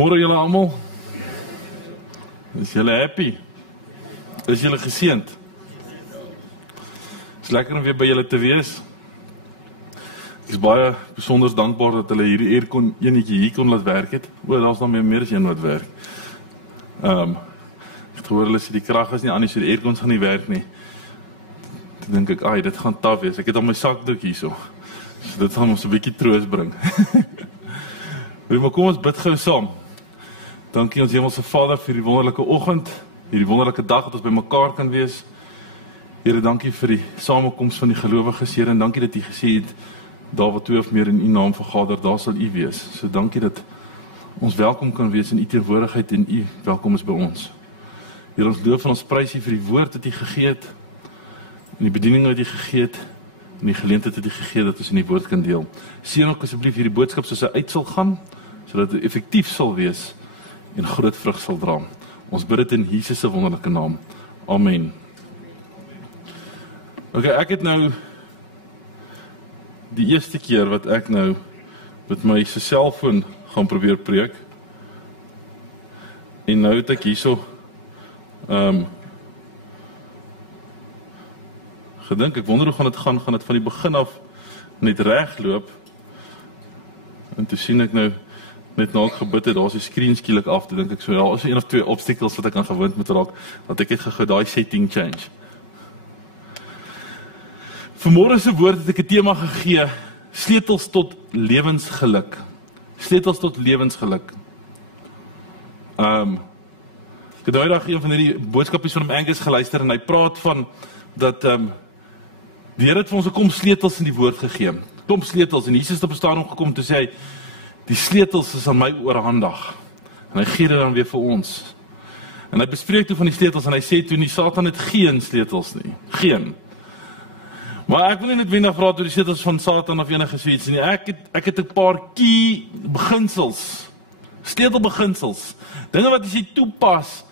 Goeiemôre julle almal. Is julle happy? Is julle geseënd? Is lekker om weer by julle te wees. Ek is baie besonder dankbaar dat hulle hierdie aircon enetjie hier kon laat werk het. Daar's nog meer as een wat werk. Ek het gehoor hulle sê die krag is nie aan nie, so die aircons gaan nie werk nie. Toe dink ek, dit gaan taaf wees. Ek het al my sakdoek hierso. So dit gaan ons 'n bietjie troos bring. Maar kom ons bid gou saam. Dankie ons Hemelse Vader vir die wonderlike oggend, hierdie wonderlike dag dat ons by mekaar kan wees. Here, dankie vir die samekoms van die gelowiges, Here, en dankie dat U gesê het, daar waar 2 of meer in U naam vergader, daar sal U wees. So dankie dat ons welkom kan wees in U teenwoordigheid en U welkom is by ons. Here, ons loof en ons prys U vir die woord wat U gegee het, en die bediening wat U gegee het, en die geleentheid wat U gegee het dat ons in die woord kan deel. Seën ook asseblief hierdie boodskap soos hy uit sal gaan, sodat dit effektief sal wees en groot vrug sal dra. Ons bid dit in Jesus se wonderlike naam. Amen. Ek het nou die eerste keer wat ek nou met my selfoon gaan probeer preek. En nou het ek hierso gedink, ek wonder hoe gaan dit van die begin af net regloop. En toe sien ek nou net na ek gebid het, daar is die screen skielik af, toe dink ek so, is 1 of 2 obstacles wat ek aan gewoond moet raak, dat ek het gegou daai setting change. Vanmôre se woord het ek 'n tema gegee, sleutels tot lewensgeluk. Sleutels tot lewensgeluk. Ek het daai dag een van hierdie boodskapies van Angus geluister, en hy praat van, dat die Here het vir ons 'n klomp sleutels in die woord gegee. Klomp sleutels, en Jesus het op 'n stadium gekom te sê, die sleutels is aan my oorhandig. En hy gee dit dan weer vir ons. En hy bespreek toe van die sleutels, en hy sê toe, die Satan het geen sleutels nie. Geen. Maar ek wil nie net praat oor die sleutels van Satan of enige soets nie. Ek het 'n paar key beginsels. Sleutelbeginsels. Dinge wat as jy toepas,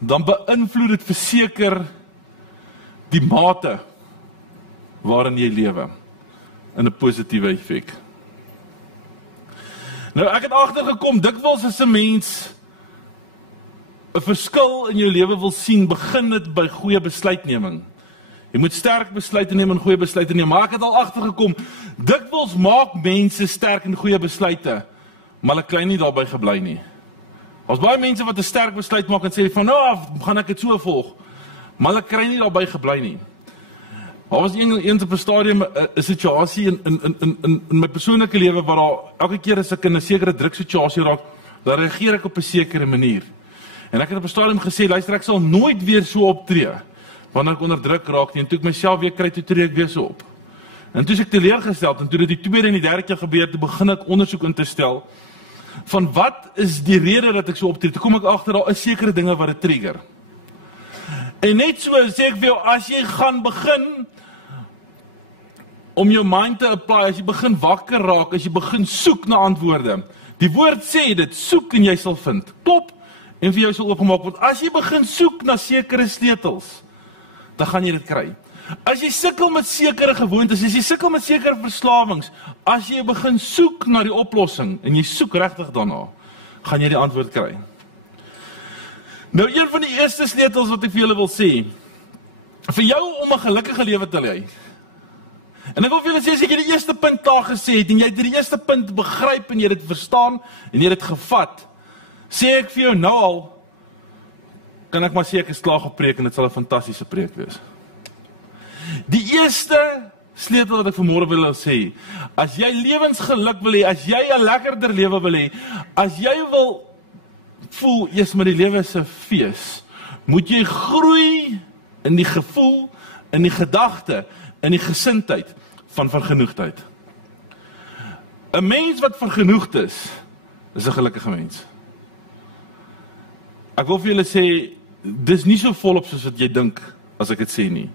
dan beïnvloed dit verseker die mate waarin jy lewe. In 'n positiewe effek. Nou, ek het agtergekom, dikwels as 'n mens 'n verskil in jou lewe wil sien, begin dit by goeie besluitneming. Jy moet sterk besluite neem en goeie besluite neem, maar ek het al agtergekom, dikwels maak mense sterk en goeie besluite, maar hulle kry nie daarby gebly nie. Daar's baie mense wat 'n sterk besluit maak en sê van, gaan ek dit so volg, maar hulle kry nie daarby gebly nie. Daar was eens op 'n stadium 'n situasie in my persoonlike lewe waar daar elke keer as ek in 'n sekere druksituasie raak, dan reageer ek op 'n sekere manier. En ek het op 'n stadium gesê, luister, ek sal nooit weer so optree wanneer ek onder druk raak nie, en toe ek myself weer kry, toe tree ek weer so op. En toe is ek teleurgesteld, en toe dit die 2de en die 3de keer gebeur, toe begin ek ondersoek in te stel van wat is die rede dat ek so optree. Toe kom ek agter, daar is sekere dinge wat dit trigger. En net so sê ek vir jou, as jy gaan begin om jou mind te apply, as jy begin wakker raak, as jy begin soek na antwoorde. Die woord sê dit, soek en jy sal vind. Klop, en vir jou sal oopgemaak word. As jy begin soek na sekere sleutels, dan gaan jy dit kry. As jy sukkel met sekere gewoontes, as jy sukkel met sekere verslawings, as jy begin soek na die oplossing, en jy soek regtig daarna, gaan jy die antwoord kry. Nou, een van die eerste sleutels wat ek vir julle wil sê, vir jou om 'n gelukkige lewe te lei. En ek wil vir julle sê, as ek die eerste punt daar gesê het, en jy het die eerste punt begryp, en jy het dit verstaan, en jy het dit gevat, sê ek vir jou nou al, kan ek maar sê ek is klaar gepreek, en dit sal 'n fantastiese preek wees. Die eerste sleutel wat ek vanmôre wil sê, as jy lewensgeluk wil hê, as jy 'n lekkerder lewe wil hê, as jy wil voel, eers met die lewe is 'n fees, moet jy groei in die gevoel, in die gedagte, in die gesindheid van vergenoegdheid. 'n Mens wat vergenoegd is 'n gelukkige mens. Ek wil vir julle sê, dis nie so volop soos wat jy dink, as ek dit sê nie.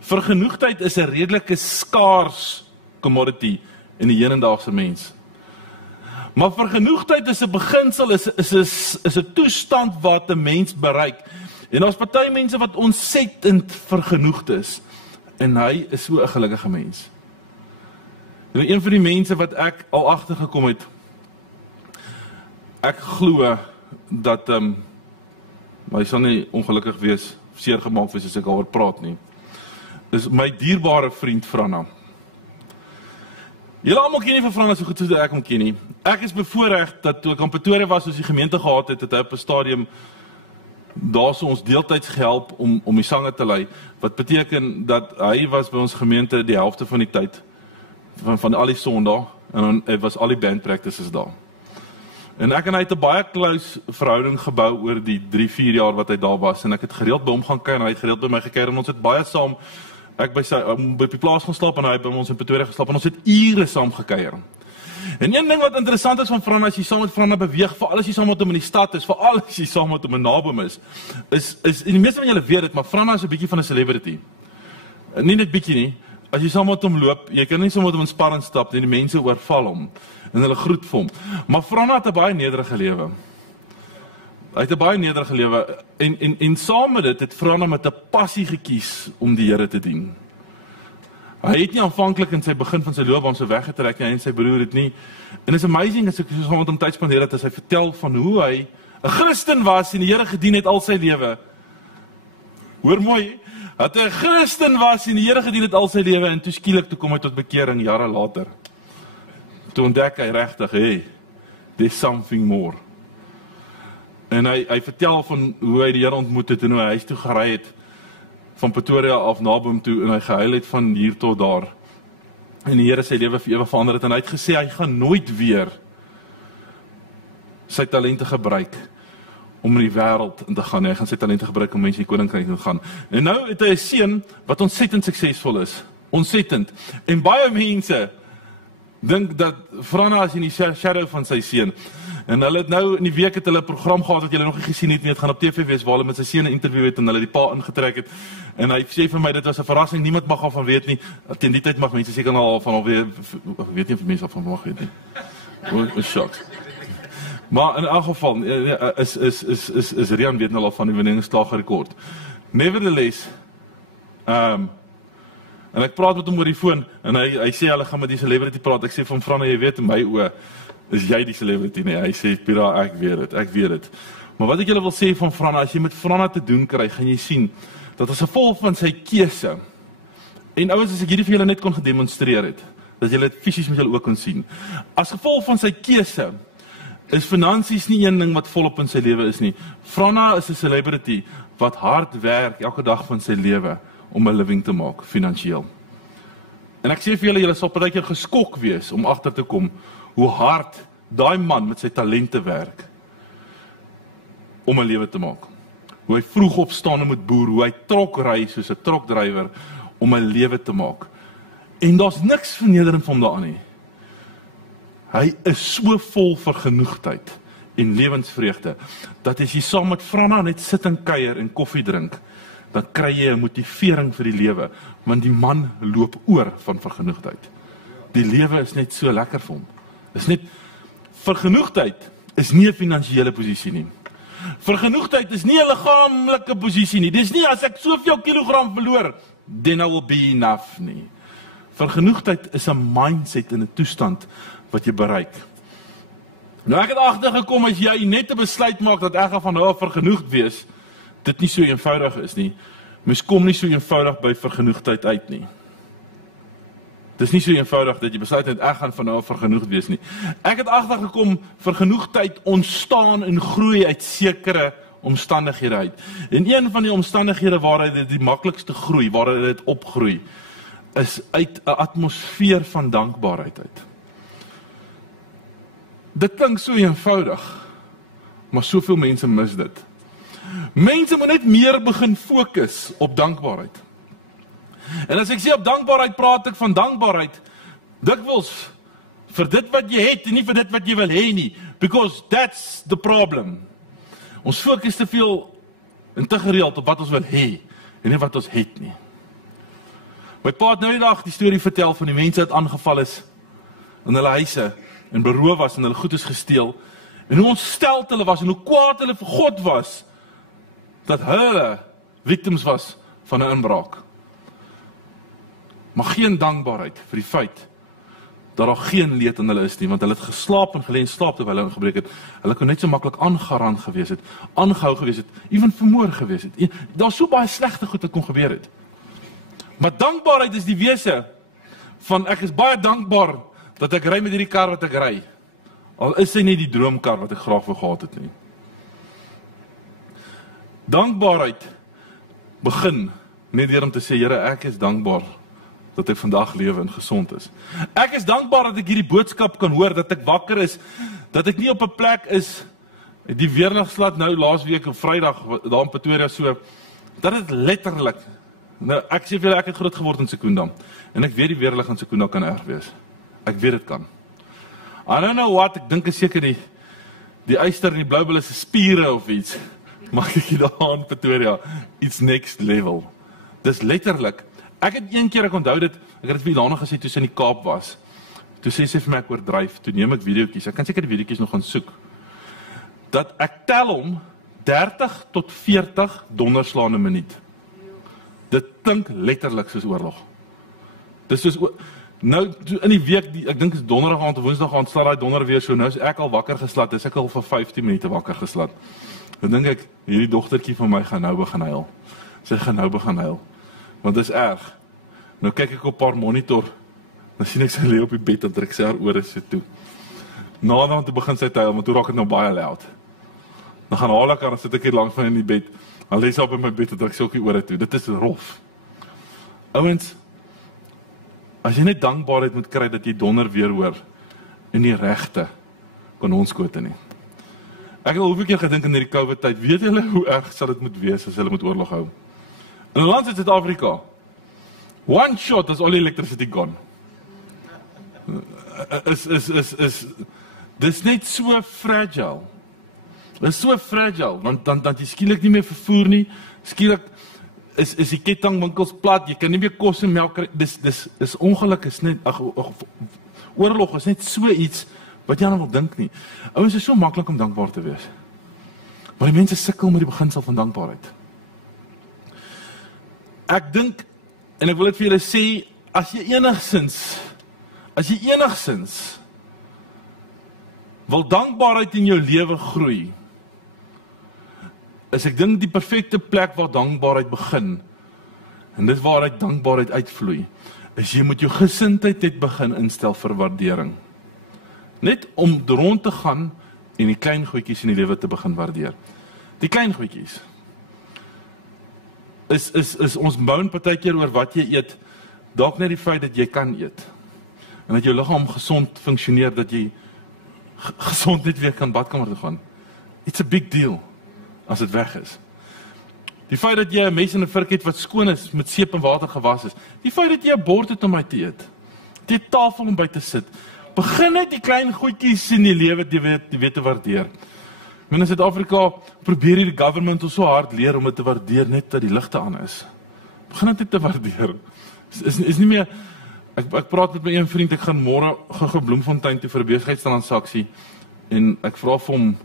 Vergenoegdheid is 'n redelike skaars commodity in die hedendaagse mens. Maar vergenoegdheid is 'n beginsel, is 'n toestand wat 'n mens bereik. En daar's party mense wat ontsettend vergenoegd is, en hy is so 'n gelukkige mens. En een van die mense wat ek al agtergekom het, ek glo dat, maar hy sal nie ongelukkig wees, seer gemaak wees as ek daaroor praat nie, is my dierbare vriend Franna. Julle almal ken nie vir Franna so goed soos ek hom ken nie. Ek is bevoorreg dat toe ek aan Pretoria was, soos die gemeente gehad het, het hy op 'n stadium daar so ons deeltyds gehelp om die sange te lei, wat beteken dat hy was by ons gemeente die helfte van die tyd, van al die Sondae, en dan was al die band practices daar. En ek en hy het 'n baie close verhouding gebou oor die 3-4 jaar wat hy daar was, en ek het gereeld by hom gaan kuier, en hy het gereeld by my gekuier, en ons het baie saam, ek by die plaas gaan slaap, en hy by ons in Pretoria geslaap, en ons het ure saam gekuier. En een ding wat interessant is van Franna, as jy saam met Franna beweeg, veral as jy saam met hom in die stad is, veral as jy saam met hom in Nabom is, en die meeste van julle weet dit, maar Franna is 'n bietjie van 'n celebrity. Nie net bietjie nie, as jy saam met hom loop, jy kan nie saam met hom in sparring stap nie, die mense oorval hom, en hulle groet vir hom. Maar Franna het 'n baie nederige lewe. Hy het 'n baie nederige lewe, en saam met dit het Franna met 'n passie gekies om die Here te dien. Hy het nie aanvanklik in sy begin van sy loopbaan so weggetrek nie, en sy broer het nie. En it's amazing as ek so saam met hom tyd spandeer het, as hy vertel van hoe hy 'n Christen was en die Here gedien het al sy lewe. Hoor mooi, dat hy 'n Christen was en die Here gedien het al sy lewe, en toe skielik toe kom hy tot bekering jare later. Toe ontdek hy regtig, hey, there's something more. En hy vertel van hoe hy die Here ontmoet het en hoe hy huis toe gery het van Pretoria af Nabom toe, en hy gehuil het van hier tot daar. En die Here sy lewe vir ewig verander het, en hy het gesê hy gaan nooit weer sy talente gebruik om in die wêreld in te gaan. Hy gaan sy talente gebruik om mense in die koninkryk te gaan. En nou het hy 'n seun wat ontsettend suksesvol is. Ontsettend. En baie mense dink dat Franna is in die shadow van sy seun. En hulle het nou in die week het hulle 'n program gehad wat julle nog nie gesien het nie. Dit gaan op TV wees waar hulle met sy seun 'n interview het en hulle die pa ingetrek het. En hy sê vir my dit was 'n verrassing, niemand mag daarvan weet nie. Teen die tyd mag mense seker al van alweer weet nie of mense daarvan mag weet nie. O, shock. Maar in elk geval is Rian weet nou al van die wenningsdag gerekord. Nevertheless, en ek praat met hom oor die foon, en hy sê hulle gaan met die celebrity praat. Ek sê van Franna, jy weet in my oë is jy die celebrity nie. Hy sê, Pira, ek weet dit. Maar wat ek julle wil sê van Franna, as jy met Franna te doen kry, gaan jy sien, dat as gevolg van sy keuse, en ouens, as ek hierdie vir julle net kon gedemonstreer het, dat julle dit fisies met julle ook kon sien, as gevolg van sy keuse, is finansies nie een ding wat volop in sy lewe is nie. Franna is 'n celebrity, wat hard werk, elke dag van sy lewe, om 'n living te maak, finansiëel. En ek sê vir julle sal partykeer geskok wees, om agter te kom, hoe hard daai man met sy talente werk om 'n lewe te maak. Hoe hy vroeg opstaan en moet boer, hoe hy trok ry soos 'n trokdrywer om 'n lewe te maak. En daar's niks vernederend van hom daaraan nie. Hy is so vol vergenoegdheid en lewensvreugde dat as jy saam met Franna net sit en kuier en koffie drink, dan kry jy 'n motivering vir die lewe, want die man loop oor van vergenoegdheid. Die lewe is net so lekker vir hom. Is net, vergenoegdheid is nie 'n finansiële posisie nie. Vergenoegdheid is nie 'n liggaamlike posisie nie. Dis nie as ek soveel kilogram verloor, then I will be enough nie. Vergenoegdheid is 'n mindset en 'n toestand wat jy bereik. Nou ek het agtergekom as jy net 'n besluit maak dat ek gaan van nou af vergenoegd wees, dit nie so eenvoudig is nie. Mens kom nie so eenvoudig by vergenoegdheid uit nie. Dis nie so eenvoudig dat jy besluit dat ek gaan van nou af vergenoegd wees nie. Ek het agtergekom vergenoegdheid ontstaan en groei uit sekere omstandighede uit. En een van die omstandighede waar dit die maklikste groei, waar dit opgroei, is uit 'n atmosfeer van dankbaarheid uit. Dit klink so eenvoudig, maar soveel mense mis dit. Mense moet net meer begin fokus op dankbaarheid. En as ek sê op dankbaarheid, praat ek van dankbaarheid dikwels vir dit wat jy het en nie vir dit wat jy wil hê nie, because that's the problem. Ons fokus te veel en te gereeld op wat ons wil hê en nie wat ons het nie. My pa het nou die dag die storie vertel van die mense wat aangeval is in hulle huise en beroof was en hulle goed is gesteel en hoe ontsteld hulle was en hoe kwaad hulle vir God was dat hulle victims was van 'n inbraak. Maar geen dankbaarheid vir die feit dat daar geen leed in hulle is nie, want hulle het geslaap en gelê en slaap terwyl hulle gebreek het. Hulle kon net so maklik aangerand gewees het, aangehou gewees het, ewen vermoor gewees het. Daar so baie slegte goed wat kon gebeur het. Maar dankbaarheid is die wese van ek is baie dankbaar dat ek ry met hierdie kar wat ek ry. Al is hy nie die droomkar wat ek graag wou gehad het nie. Dankbaarheid begin net deur om te sê, Here, ek is dankbaar dat ek vandag lewe en gesond is. Ek is dankbaar dat ek hierdie boodskap kan hoor, dat ek wakker is, dat ek nie op 'n plek is, die weerligslaat nou laasweek op Vrydag, daar in Pretoria so, dat het letterlik, nou ek sê vir julle, ek het groot geword in Secunda, en ek weet die weerlig in Secunda kan erg wees. Ek weet dit kan. I don't know what, ek dink is seker die eyster en die bloubil is 'n spiere of iets, maak ek daar in Pretoria, it's next level. Dis letterlik, ek het een keer, ek onthou dit, ek het dit vir Ilana gesê, toe sy in die Kaap was, toe sê sy vir my, ek oordryf, toe neem ek videoetjies, ek kan seker die videoetjies nog gaan soek, dat ek tel om 30 tot 40 donderslae 'n minuut. Dit klink letterlik soos oorlog. Dis soos, nou in die week, ek dink is donderdag aand of woensdag aand, slaat daai donder weer so, nou is ek al wakker geslat, is ek al vir 15 minute wakker geslat. Dan dink ek, hierdie dogtertjie van my gaan nou begin huil. Sy gaan nou begin huil. Want dit is erg. Nou kyk ek op haar monitor, dan sien ek sy lê op die bed en trek sy haar ore so toe. Naderhand toe begin sy te huil, maar toe raak dit nou baie loud. Dan gaan haal ek haar en sit ek hier langs van in die bed. Dan lê sy op in my bed en trek sy ook die ore toe. Dit is rof. Ouens, as jy net dankbaarheid moet kry dat jy donder weer hoor en die regte kan ons skote nie. Ek het al hoeveel keer gedink in hierdie COVID tyd, weet julle hoe erg sal dit moet wees as hulle moet oorlog hou? In 'n land soos Suid-Afrika, one shot is all electricity gone. Dis net so fragile. Dis so fragile, want dan jy skielik nie meer vervoer nie, skielik is die kettingwinkels plat, jy kan nie meer kos en melk kry, dis ongeluk is net, oorlog is net so iets, wat jy aan wil dink nie. Ouens, is so maklik om dankbaar te wees. Maar die mense sukkel met die beginsel van dankbaarheid. Ek dink, en ek wil dit vir julle sê, as jy enigsins wil dankbaarheid in jou lewe groei, is ek dink die perfekte plek waar dankbaarheid begin, en dit waaruit dankbaarheid uitvloei, is jy moet jou gesindheid net begin instel vir waardering. Net om rond te gaan en die klein goedjies in die lewe te begin waardeer. Die klein goedjies is ons boun partykeer oor wat jy eet, dalk net die feit dat jy kan eet. En dat jou liggaam gesond funksioneer, dat jy gesond net weer kan badkamer toe gaan. It's a big deal as dit weg is. Die feit dat jy 'n mes en 'n vurk het wat skoon is, met seep en water gewas is. Die feit dat jy 'n bord het om uit te eet. Die tafel om by te sit. Begin net die klein goedjies in die lewe die weet te waardeer. Men in Suid-Afrika probeer die government ons so hard leer om dit te waardeer, net dat die ligte aan is. Begin dit te waardeer. Is nie meer, ek praat met my een vriend, ek gaan môre gou Bloemfontein toe vir 'n besigheidstransaksie, en ek vra vir hom,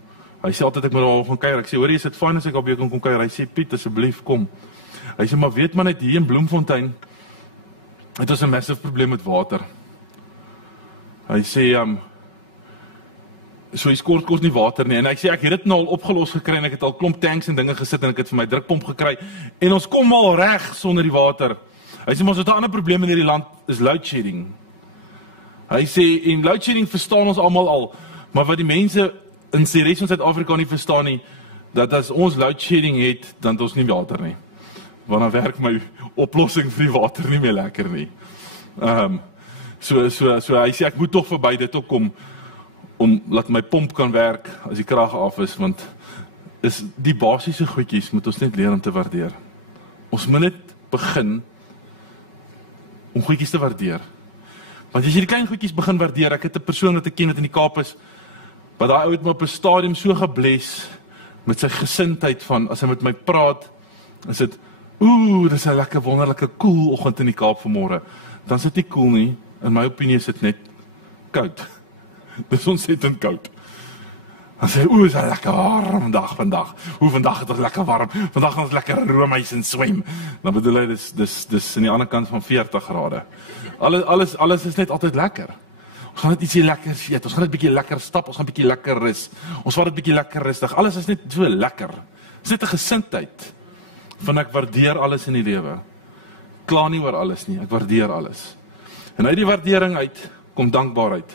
hy sê altyd ek moet daar gaan kuier, ek sê, hoor jy, is dit fyn as ek op jou kan kom kuier? Hy sê, Piet, asseblief, kom. Hy sê, maar weet maar net, hier in Bloemfontein, het ons 'n massive probleem met water. Hy sê, so hy kos nie water nie, en ek sê, ek het dit nou al opgelos gekry, en ek het al klomp tanks en dinge gesit, en ek het vir my drukpomp gekry, en ons kom al reg sonder die water. Hy sê, maar so 'n ander probleem in hierdie land is load shedding. Hy sê, en load shedding verstaan ons almal al, maar wat die mense in die res van Suid-Afrika nie verstaan nie, dat as ons load shedding het, dan het ons nie water nie. Want dan werk my oplossing vir die water nie meer lekker nie. So hy sê, ek moet tog verby dit ook kom, om laat my pomp kan werk, as die krag af is, want is die basiese goedjies, moet ons net leer om te waardeer. Ons moet net begin, om goedjies te waardeer. Want as jy die klein goedjies begin waardeer, ek het 'n persoon wat ek ken wat in die Kaap is, wat daai ou het my op 'n stadium so gebless, met sy gesindheid van, as hy met my praat, is dit, dis 'n lekker wonderlike koel oggend in die Kaap vanmôre. Dan is dit nie koel nie, in my opinie is dit net koud. Dis ontsettend koud. Dan sê hy, is 'n lekker warm dag vandag. Vandag het ons lekker warm. Vandag gaan ons lekker roomhuis en swem. Dan bedoel hy, dis aan die ander kant van 40 grade. Alles is net altyd lekker. Ons gaan net ietsie lekker eet, ons gaan net bietjie lekker stap, ons gaan bietjie lekker rus. Ons vat dit bietjie lekker rustig. Alles is net so lekker. Dit is net 'n gesindheid van ek waardeer alles in die lewe. Kla nie oor alles nie, ek waardeer alles. En uit die waardering uit kom dankbaarheid.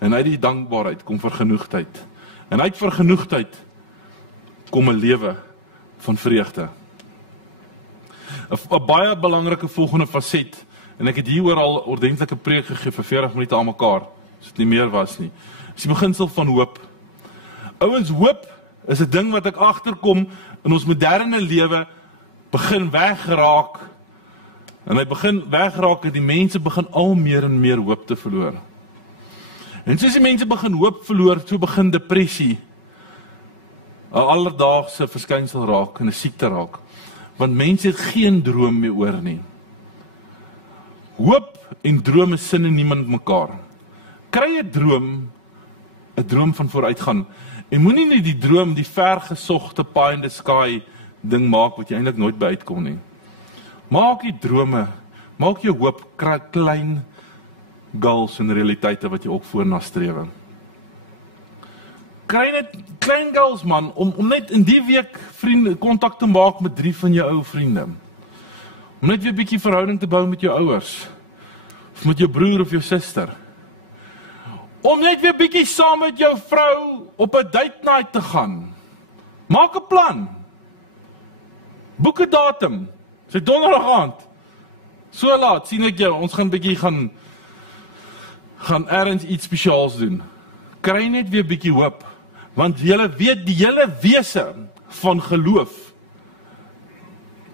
En uit die dankbaarheid kom vergenoegdheid. En uit vergenoegdheid kom 'n lewe van vreugde. 'n baie belangrike volgende faset, en ek het hieroor al ordentlike preek gegee vir 40 minute aan mekaar, as dit nie meer was nie, is die beginsel van hoop. Ouens, hoop is 'n ding wat ek agterkom in ons moderne lewe begin weggeraak, en hy begin weggeraak en die mense begin al meer en meer hoop te verloor. En soos die mense begin hoop verloor, so begin depressie 'n alledaagse verskynsel raak en 'n siekte raak. Want mense het geen droom meer oor nie. Hoop en droom is sinoniem met mekaar. Kry 'n droom van vooruitgaan. En moenie net die droom die vergesogte pie in the sky ding maak wat jy eintlik nooit by uitkom nie. Maak die drome, maak jou hoop klein goals en realiteite wat jy ook voorna streef. Kry net klein goals man, om net in die week vriende kontak te maak met 3 van jou ou vriende. Om net weer 'n bietjie verhouding te bou met jou ouers, of met jou broer of jou suster. Om net weer 'n bietjie saam met jou vrou op 'n date night te gaan. Maak 'n plan. Boek 'n datum. Sy donderdag aand. So laat sien ek jou, ons gaan 'n bietjie gaan ergens iets spesiaals doen. Kry net weer 'n bietjie hoop, want julle weet die hele wese van geloof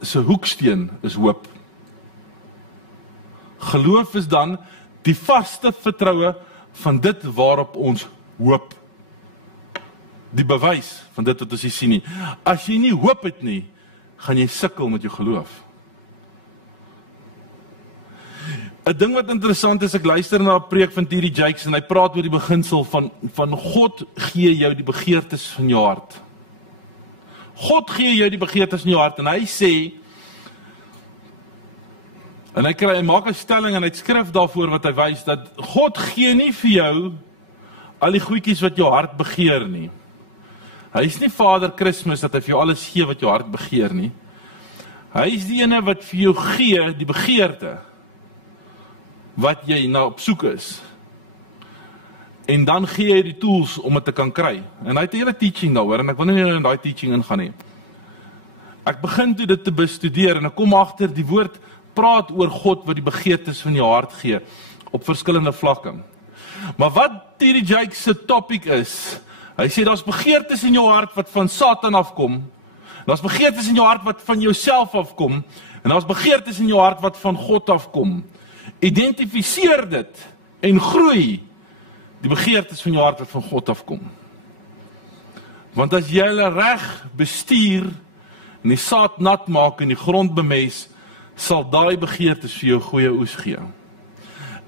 se hoeksteen is hoop. Geloof is dan die vaste vertroue van dit waarop ons hoop. Die bewys van dit wat ons nie sien nie. As jy nie hoop het nie, gaan jy sukkel met jou geloof. 'n ding wat interessant is, ek luister na 'n preek van T.D. Jakes en hy praat oor die beginsel van God gee jou die begeertes van jou hart. God gee jou die begeertes van jou hart en hy sê, en hy maak 'n stelling en hy skrif daarvoor wat hy wys, dat God gee nie vir jou al die goedjies wat jou hart begeer nie. Hy is nie Vader Kersfees dat hy vir jou alles gee wat jou hart begeer nie. Hy is die ene wat vir jou gee die begeerte wat jy nou op soek is. En dan gee hy die tools om dit te kan kry. En hy het 'n hele teaching daaroor en ek wil nie in daai teaching ingaan nie. Ek begin toe dit te bestudeer en ek kom agter die woord praat oor God wat die begeertes van jou hart gee op verskillende vlakke. Maar wat T.D. Jakes se topic is, hy sê daar's begeertes in jou hart wat van Satan afkom. Daar's begeertes in jou hart wat van jouself afkom en daar's begeertes in jou hart wat van God afkom. Identifiseer dit en groei die begeertes van jou hart wat van God afkom. Want as jy hulle reg bestuur en die saad nat maak en die grond bemes, sal daai begeertes vir jou goeie oes gee.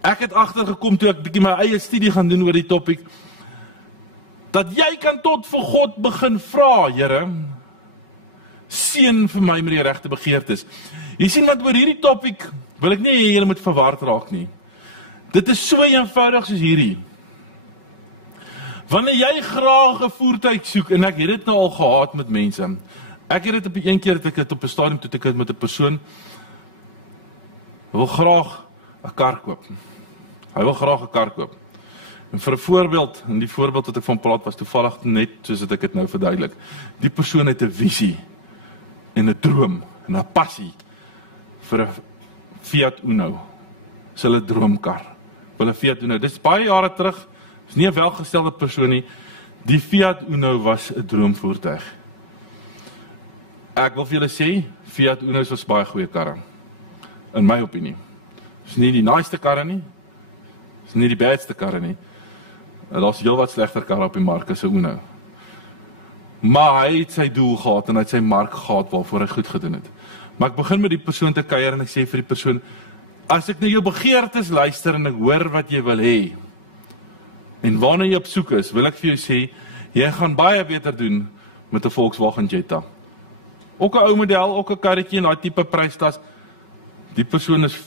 Ek het agtergekom toe ek bietjie my eie studie gaan doen oor die topik, dat jy kan tot vir God begin vra, Here, seën vir my met die regte begeertes. Jy sien wat oor hierdie topik wil ek nie hê julle moet verward raak nie. Dit is so eenvoudig soos hierdie. Wanneer jy graag 'n voertuig soek, en ek het dit nou al gehad met mense. Ek het dit op 'n keer dat ek het op 'n stadium toe ek het met 'n persoon wil graag 'n kar koop. Hy wil graag 'n kar koop. En vir 'n voorbeeld, en die voorbeeld wat ek van praat was toevallig net soos wat ek dit nou verduidelik. Die persoon het 'n visie en 'n droom en 'n passie vir 'n Fiat Uno. Dis hulle droomkar. Wil 'n Fiat Uno. Dis baie jare terug. Is nie 'n welgestelde persoon nie. Die Fiat Uno was 'n droomvoertuig. Ek wil vir julle sê, Fiat Uno's was baie goeie karre. In my opinie. Dis nie die naaste karre nie. Dis nie die beste karre nie. Daar's heelwat slegter karre op die mark as 'n Uno. Maar hy het sy doel gehad en hy het sy mark gehad waarvoor hy goed gedoen het. Maar ek begin met die persoon te kuier en ek sê vir die persoon, as ek na jou begeertes luister en ek hoor wat jy wil hê, en waarna jy op soek is, wil ek vir jou sê, jy gaan baie beter doen met 'n Volkswagen Jetta. Ook 'n ou model, ook 'n karretjie in daai tipe prystas. Die persoon is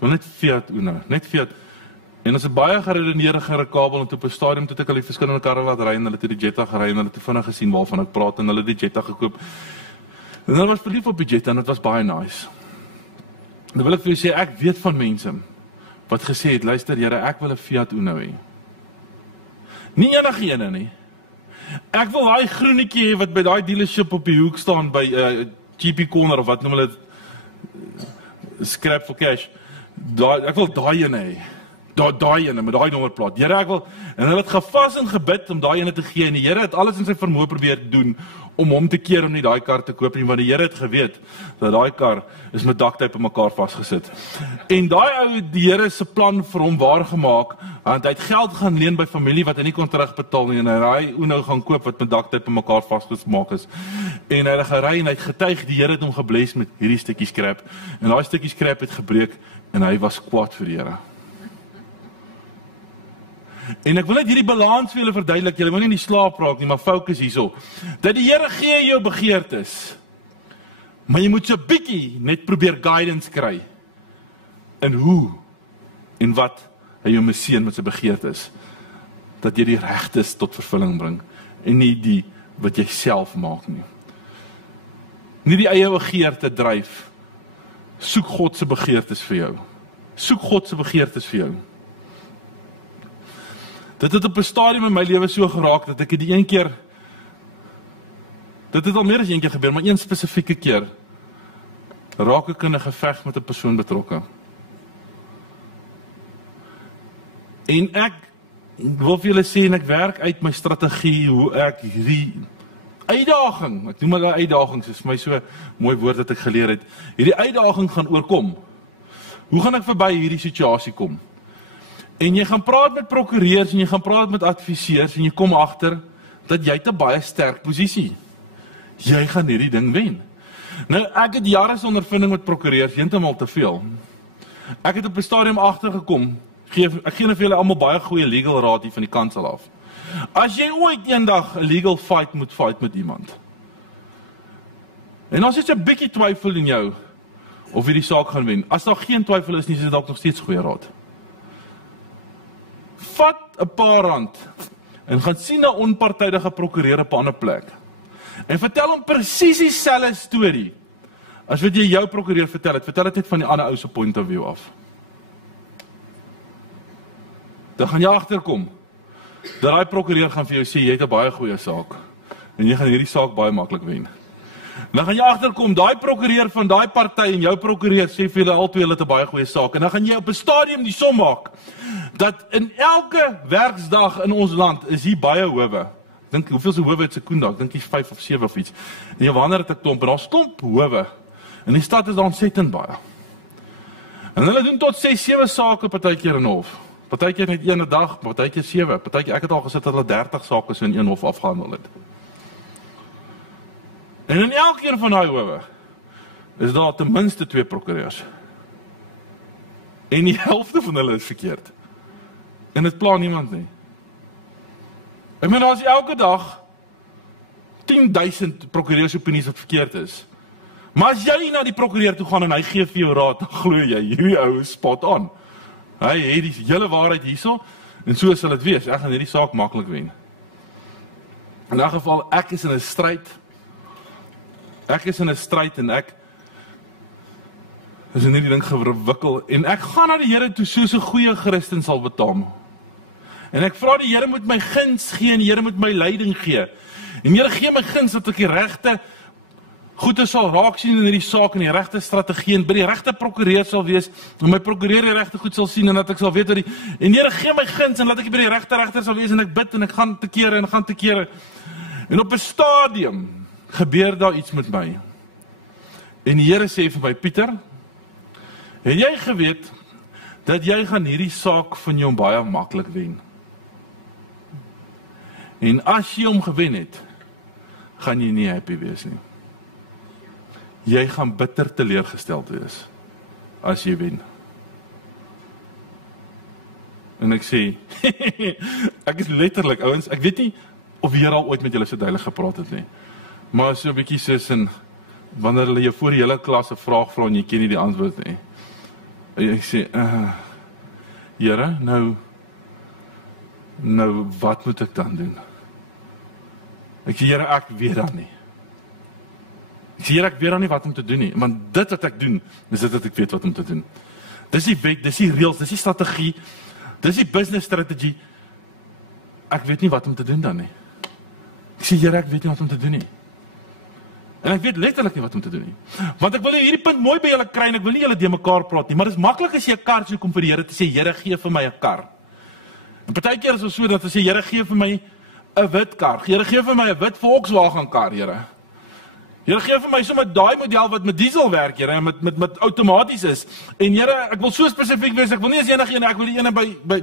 net Fiat Uno, net Fiat. En ons het baie geredeneer gerekabel en toe op 'n stadium toe ek al die verskillende karre laat ry en hulle het die Jetta gery en hulle het vinnig gesien waarvan ek praat en hulle het die Jetta gekoop. En hulle was verlief op die Jetta en dit was baie nice. Nou wil ek vir julle sê, ek weet van mense wat gesê het, luister Here, ek wil 'n Fiat Uno hê. Nie enige ene nie. Ek wil daai groenetjie hê wat by daai dealership op die hoek staan by GP Corner of wat noem hulle scrap for cash. Ek wil daai ene hê. Daai ene met daai nommerplaat. Here, ek wil, en hulle het gevas en gebid om daai ene te gee en die Here het alles in sy vermoë probeer doen om hom te keer om nie daai kar te koop nie, want die Here het geweet dat daai kar is met duct-tape aan mekaar vasgesit. En daai ou, die Here se plan vir hom waargemaak, want hy het geld gaan leen by familie wat hy nie kon terugbetaal nie en hy Uno gaan koop wat met duct-tape aan mekaar vasgemaak is. En hy het gery en hy het getuig, die Here het hom gebless met hierdie stukkie skrap. En daai stukkie skrap het gebreek en hy was kwaad vir die Here. En ek wil net hierdie balans vir julle verduidelik, julle moet nie in die slaap raak nie, maar fokus hierso. Dat die Here gee jou begeertes, maar jy moet so 'n bietjie net probeer guidance kry in hoe en wat hy jou seën met sy begeertes, dat jy die regtes tot vervulling bring, en nie die wat jy self maak nie. Nie die eie begeerte dryf, soek God se begeertes vir jou. Soek God se begeertes vir jou. Dit het op 'n stadium in my lewe so geraak, dat ek die een keer, dit het al meer as een keer gebeur, maar een spesifieke keer, raak ek in 'n geveg met 'n persoon betrokke. En ek wil vir julle sê, en ek werk uit my strategie, hoe ek hierdie uitdaging, ek noem hulle uitdagings, is vir my so mooi woord wat ek geleer het, hierdie uitdaging gaan oorkom. Hoe gaan ek verby hierdie situasie kom? En jy gaan praat met prokureurs en jy gaan praat met adviseurs en jy kom agter dat jy 'n baie sterk posisie. Jy gaan hierdie ding wen. Nou, ek het jare se ondervinding met prokureurs, heeltemal te veel. Ek het op 'n stadium agtergekom, ek gee nou vir julle almal baie goeie legal raad hier van die kansel af. As jy ooit eendag 'n legal fight moet fight met iemand, en as jy 'n bietjie twyfel in jou, of jy die saak gaan wen, as daar geen twyfel is nie, is dit dalk nog steeds goeie raad. Vat 'n paar rand en gaan sien 'n onpartydige prokureur op 'n ander plek. En vertel hom presies dieselfde storie as wat jy jou prokureur vertel het. Vertel dit net van die ander ou se point of view af. Dan gaan jy agterkom dat daai prokureur gaan vir jou sê jy het 'n baie goeie saak en jy gaan hierdie saak baie maklik wen. Dan gaan jy agterkom, daai prokureur van daai party en jou prokureur sê vir julle albei hulle het 'n baie goeie saak. En dan gaan jy op 'n stadium die som maak dat in elke werksdag in ons land is hier baie howe. Ek dink hoeveel se howe het Sekunda? Ek dink dis 5 of 7 of iets. En jy wonder het ek klomp, daar's klomp howe. In die stad is daar ontsettend baie. En hulle doen tot 6, 7 sake partykeer in hof. Partykeer net een 'n dag, partykeer 7. Partykeer ek het al gesit dat hulle 30 sake so in een hof afgehandel het. En in elkeen van daai howe is daar ten minste 2 prokureurs. En die helfte van hulle is verkeerd. En dit pla niemand nie. Ek meen, as elke dag 10.000 prokureursopinies wat verkeerd is. Maar as jy na die prokureur toe gaan en hy gee vir jou raad, dan glo jy, hierdie ou is spot on. Hy het die hele waarheid hierso, en so sal dit wees. Ek gaan hierdie saak maklik wen. In 'n geval, ek is in 'n stryd. Ek is in 'n stryd en ek is in hierdie ding gewikkel en ek gaan na die Here toe soos 'n goeie Christen sal betaam. En ek vra die Here moet my guns gee en die Here moet my leiding gee. En Here gee my guns dat ek die regte goeie sal raak sien in hierdie saak en die regte strategie en by die regte prokureur sal wees en my prokureur die regte goed sal sien en dat ek sal weet dat en Here gee my guns en laat ek by die regte regter sal wees en ek bid en ek gaan te kere. En op 'n stadium gebeur daar iets met my. En die Here sê vir my, Pieter, het jy geweet dat jy gaan hierdie saak van jou baie maklik wen? En as jy hom gewen het, gaan jy nie happy wees nie. Jy gaan bitter teleurgesteld wees as jy wen. En ek sê, ek is letterlik, ouens, ek weet nie of hier al ooit met julle so duidelik gepraat het nie. Maar so 'n bietjie soos in wanneer hulle jou voor die hele klas 'n vraag vra en jy ken nie die antwoord nie. En ek sê, Here, nou wat moet ek dan doen? Ek sê, Here, ek weet dan nie. Ek sê, Here, ek weet dan nie wat om te doen nie, want dit wat ek doen, is dit wat ek weet wat om te doen. Dis die wet, dis die reëls, dis die strategie, dis die business strategy. Ek weet nie wat om te doen dan nie. Ek sê, Here, ek weet nie wat om te doen nie. En ek weet letterlik nie wat om te doen nie. Want ek wil hierdie punt mooi by julle kry en ek wil nie julle deur mekaar praat nie, maar dis maklik as jy 'n kar soek om vir die Here te sê, Here, gee vir my 'n kar. En partykeer is dit so dat as jy, Here, gee vir my 'n wit kar. Here, gee vir my 'n wit Volkswagen kar, Here. Here, gee vir my sommer daai model wat met diesel werk, Here, en met outomaties is. En Here, ek wil so spesifiek wees, ek wil nie as enige een, ek wil die ene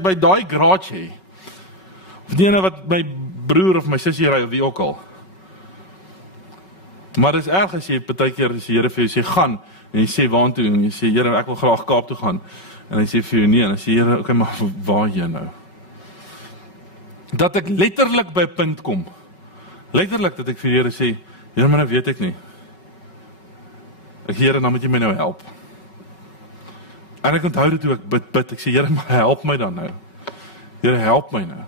by daai garage hê. Of die ene wat my broer of my sussie ry of wie ook al. Maar dis erg as jy partykeer as die Here vir jou sê gaan en jy sê waartoe en jy sê Here, ek wil graag Kaap toe gaan en hy sê vir jou nee en dan sê Here, okay, maar waar jy nou? Dat ek letterlik by 'n punt kom. Letterlik dat ek vir die Here sê, Here, maar nou weet ek nie. Ek sê, Here, dan moet jy my nou help. En ek onthou dit toe ek bid, ek sê, Here, maar help my dan nou. Here, help my nou.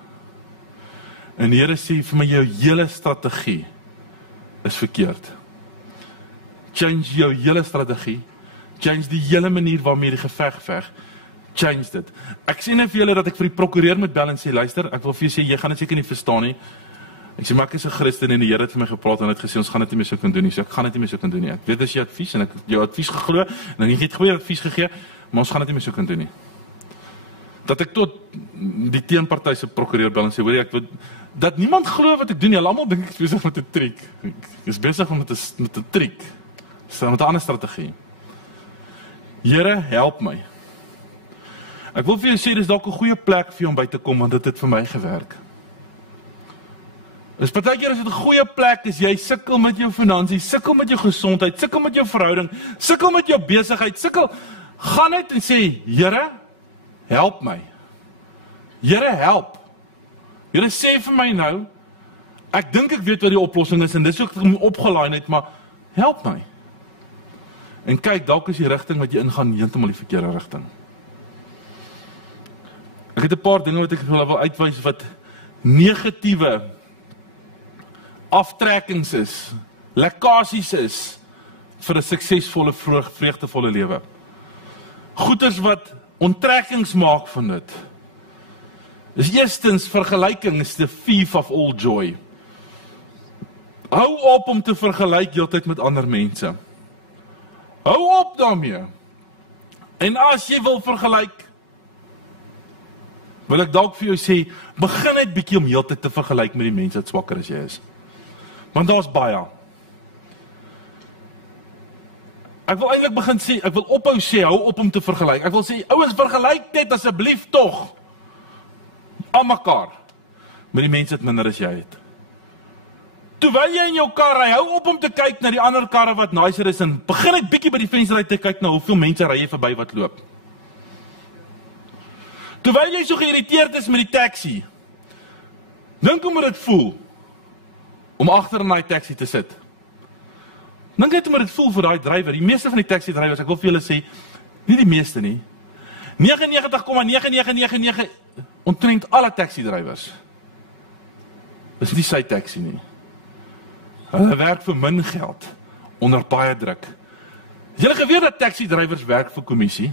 En die Here sê vir my, jou hele strategie is verkeerd. Change jou hele strategie. Change die hele manier waarmee jy die geveg veg. Change dit. Ek sê net vir julle dat ek vir die prokureur moet bel en sê, luister, ek wil vir jou sê, jy gaan dit seker nie verstaan nie. Ek sê, maar ek is 'n Christen en die Here het vir my gepraat en hy het gesê, ons gaan dit nie meer so kan doen nie. So ek gaan dit nie meer so kan doen nie. Ek weet as jy advies en ek het jou advies geglo en jy het goeie advies gegee, maar ons gaan dit nie meer so kan doen nie. Dat ek tot die teenparty se prokureur bel en sê, hoor ek wil dat niemand glo wat ek doen nie. Hulle almal dink ek is besig met 'n triek. Ek is besig met 'n triek. So met 'n ander strategie. Here, help my. Ek wil vir jou sê, dis dalk 'n goeie plek vir jou om by te kom, want dit het vir my gewerk. Dis partykeer as dit 'n goeie plek is, jy sukkel met jou finansies, sukkel met jou gesondheid, sukkel met jou verhouding, sukkel met jou besigheid, gaan net en sê, Here, help my. Here, help. Here, sê vir my nou, ek dink ek weet wat die oplossing is, en dis ook opgelaai net, maar help my. En kyk, dalk is die rigting wat jy ingaan, heeltemal die verkeerde rigting. Ek het 'n paar dinge wat ek wil uitwys, wat negatiewe aftrekkings is, lekkasies is, vir 'n suksesvolle, vreugdevolle lewe. Goeders wat onttrekkings maak van dit. Dis eerstens, vergelyking is the thief of all joy. Hou op om te vergelyk heeltyd met ander mense. Hou op daarmee. En as jy wil vergelyk, wil ek dalk vir jou sê, begin net bietjie om heeltyd te vergelyk met die mense wat swakker as jy is. Want daar's baie. Ek wil eintlik begin sê, ek wil ophou sê, hou op om te vergelyk. Ek wil sê, ouens, vergelyk net asseblief tog aan mekaar met die mense wat minder as jy het. Terwyl jy in jou kar ry, hou op om te kyk na die ander karre wat nicer is en begin net bietjie by die venster uit te kyk na hoeveel mense ry jy verby wat loop. Terwyl jy so geïrriteerd is met die taxi, dink hoe moet dit voel om agter in daai taxi te sit. Dink net hoe moet dit voel vir daai drywer. Die meeste van die taxi drywers, ek wil vir julle sê, nie die meeste nie, 99,9999 omtrent alle taxi drywers is nie sy taxi nie. Hulle werk vir min geld onder baie druk. Het julle geweet dat taxi drywers werk vir kommissie?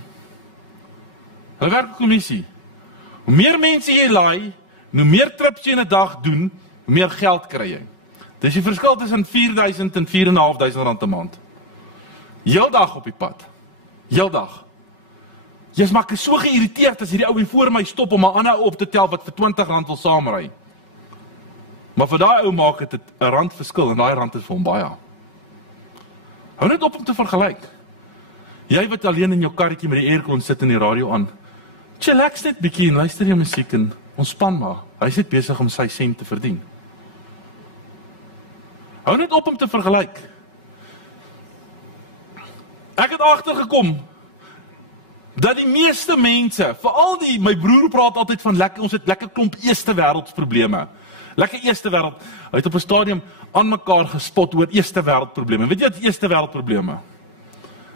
Hulle werk vir kommissie. Hoe meer mense jy laai, hoe meer trips jy in 'n dag doen, hoe meer geld kry jy. Dis die verskil tussen 4.000 en 4.500 rand 'n maand. Heeldag op die pad. Heeldag. Jy's maar so geïrriteerd as hierdie ou hier voor my stop om 'n ander op te tel wat vir 20 rand wil saamry. Maar vir daai ou maak dit 'n rand verskil en daai rand is vir hom baie. Hou net op om te vergelyk. Jy wat alleen in jou karretjie met die aircon sit en die radio aan. Chillax net bietjie en luister jou musiek en ontspan maar. Hy's net besig om sy sent te verdien. Hou net op om te vergelyk. Ek het agtergekom dat die meeste mense, veral my broer praat altyd van ons het lekker klomp eerste wêreldsprobleme. Lekker eerste wêreld. Hy het op 'n stadium aan mekaar gespot oor eerste wêreldprobleme. Weet jy wat eerste wêreldprobleme?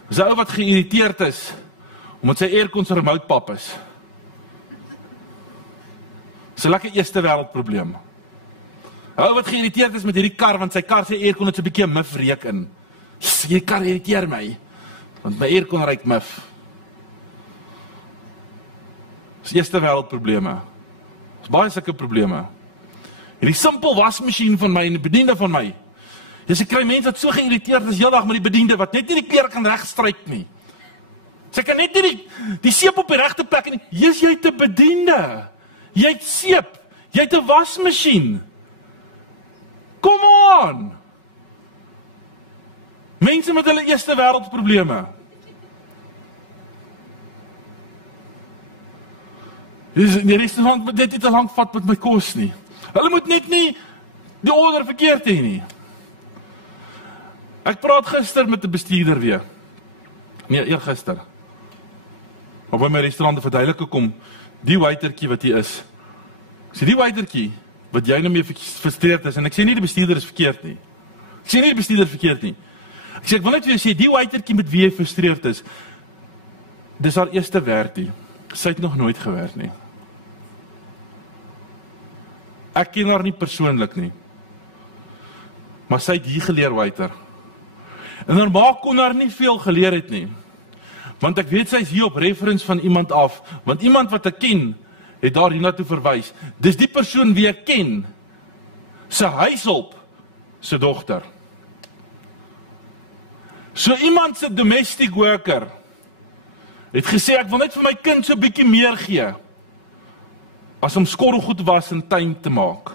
Dis 'n ou wat geïrriteerd is omdat sy aircon se remote pap is. Dis 'n lekker eerste wêreld probleem. Ou wat geïrriteerd is met hierdie kar, want sy kar se aircon het so 'n bietjie mif reuk in. Hierdie kar irriteer my, want my aircon ruik mif. Dis eerste wêreld probleme. Dis baie sulke probleme. Hierdie simpel wasmasjien van my en die bediende van my. Jy kry mense wat so geïrriteerd is heeldag met die bediende wat net nie die klere kan regstryk nie. Sy kan net nie die seep op die regte plek en jy het 'n bediende. Jy het seep, jy het 'n wasmasjien. Kom aan. Mense met hulle eerste wêreld probleme. Die restaurant moet net nie te lank vat met my kos nie. Hulle moet net nie die order verkeerd hê nie. Ek praat gister met 'n bestuurder weer. Nee, eergister. Maar by my restaurant te verduidelik kom, die waitertjie wat hier is. Ek sê die waitertjie wat jy nou mee frustreerd is en ek sê nie die bestuurder is verkeerd nie. Ek sê nie die bestuurder is verkeerd nie. Ek sê ek wil net vir jou sê die waitertjie met wie jy frustreerd is. Dis haar eerste werkie. Sy het nog nooit gewerk nie. Ek ken haar nie persoonlik nie. Maar sy het hier geleer waiter. En normaal kon haar nie veel geleer het nie. Want ek weet sy is hier op reference van iemand af. Want iemand wat ek ken, het daar hiernatoe verwys. Dis die persoon wie ek ken, sy huishulp, sy dogter. So iemand se domestic worker, het gesê, ek wil net vir my kind so 'n bietjie meer gee, as om skorrelgoed was en tuin te maak.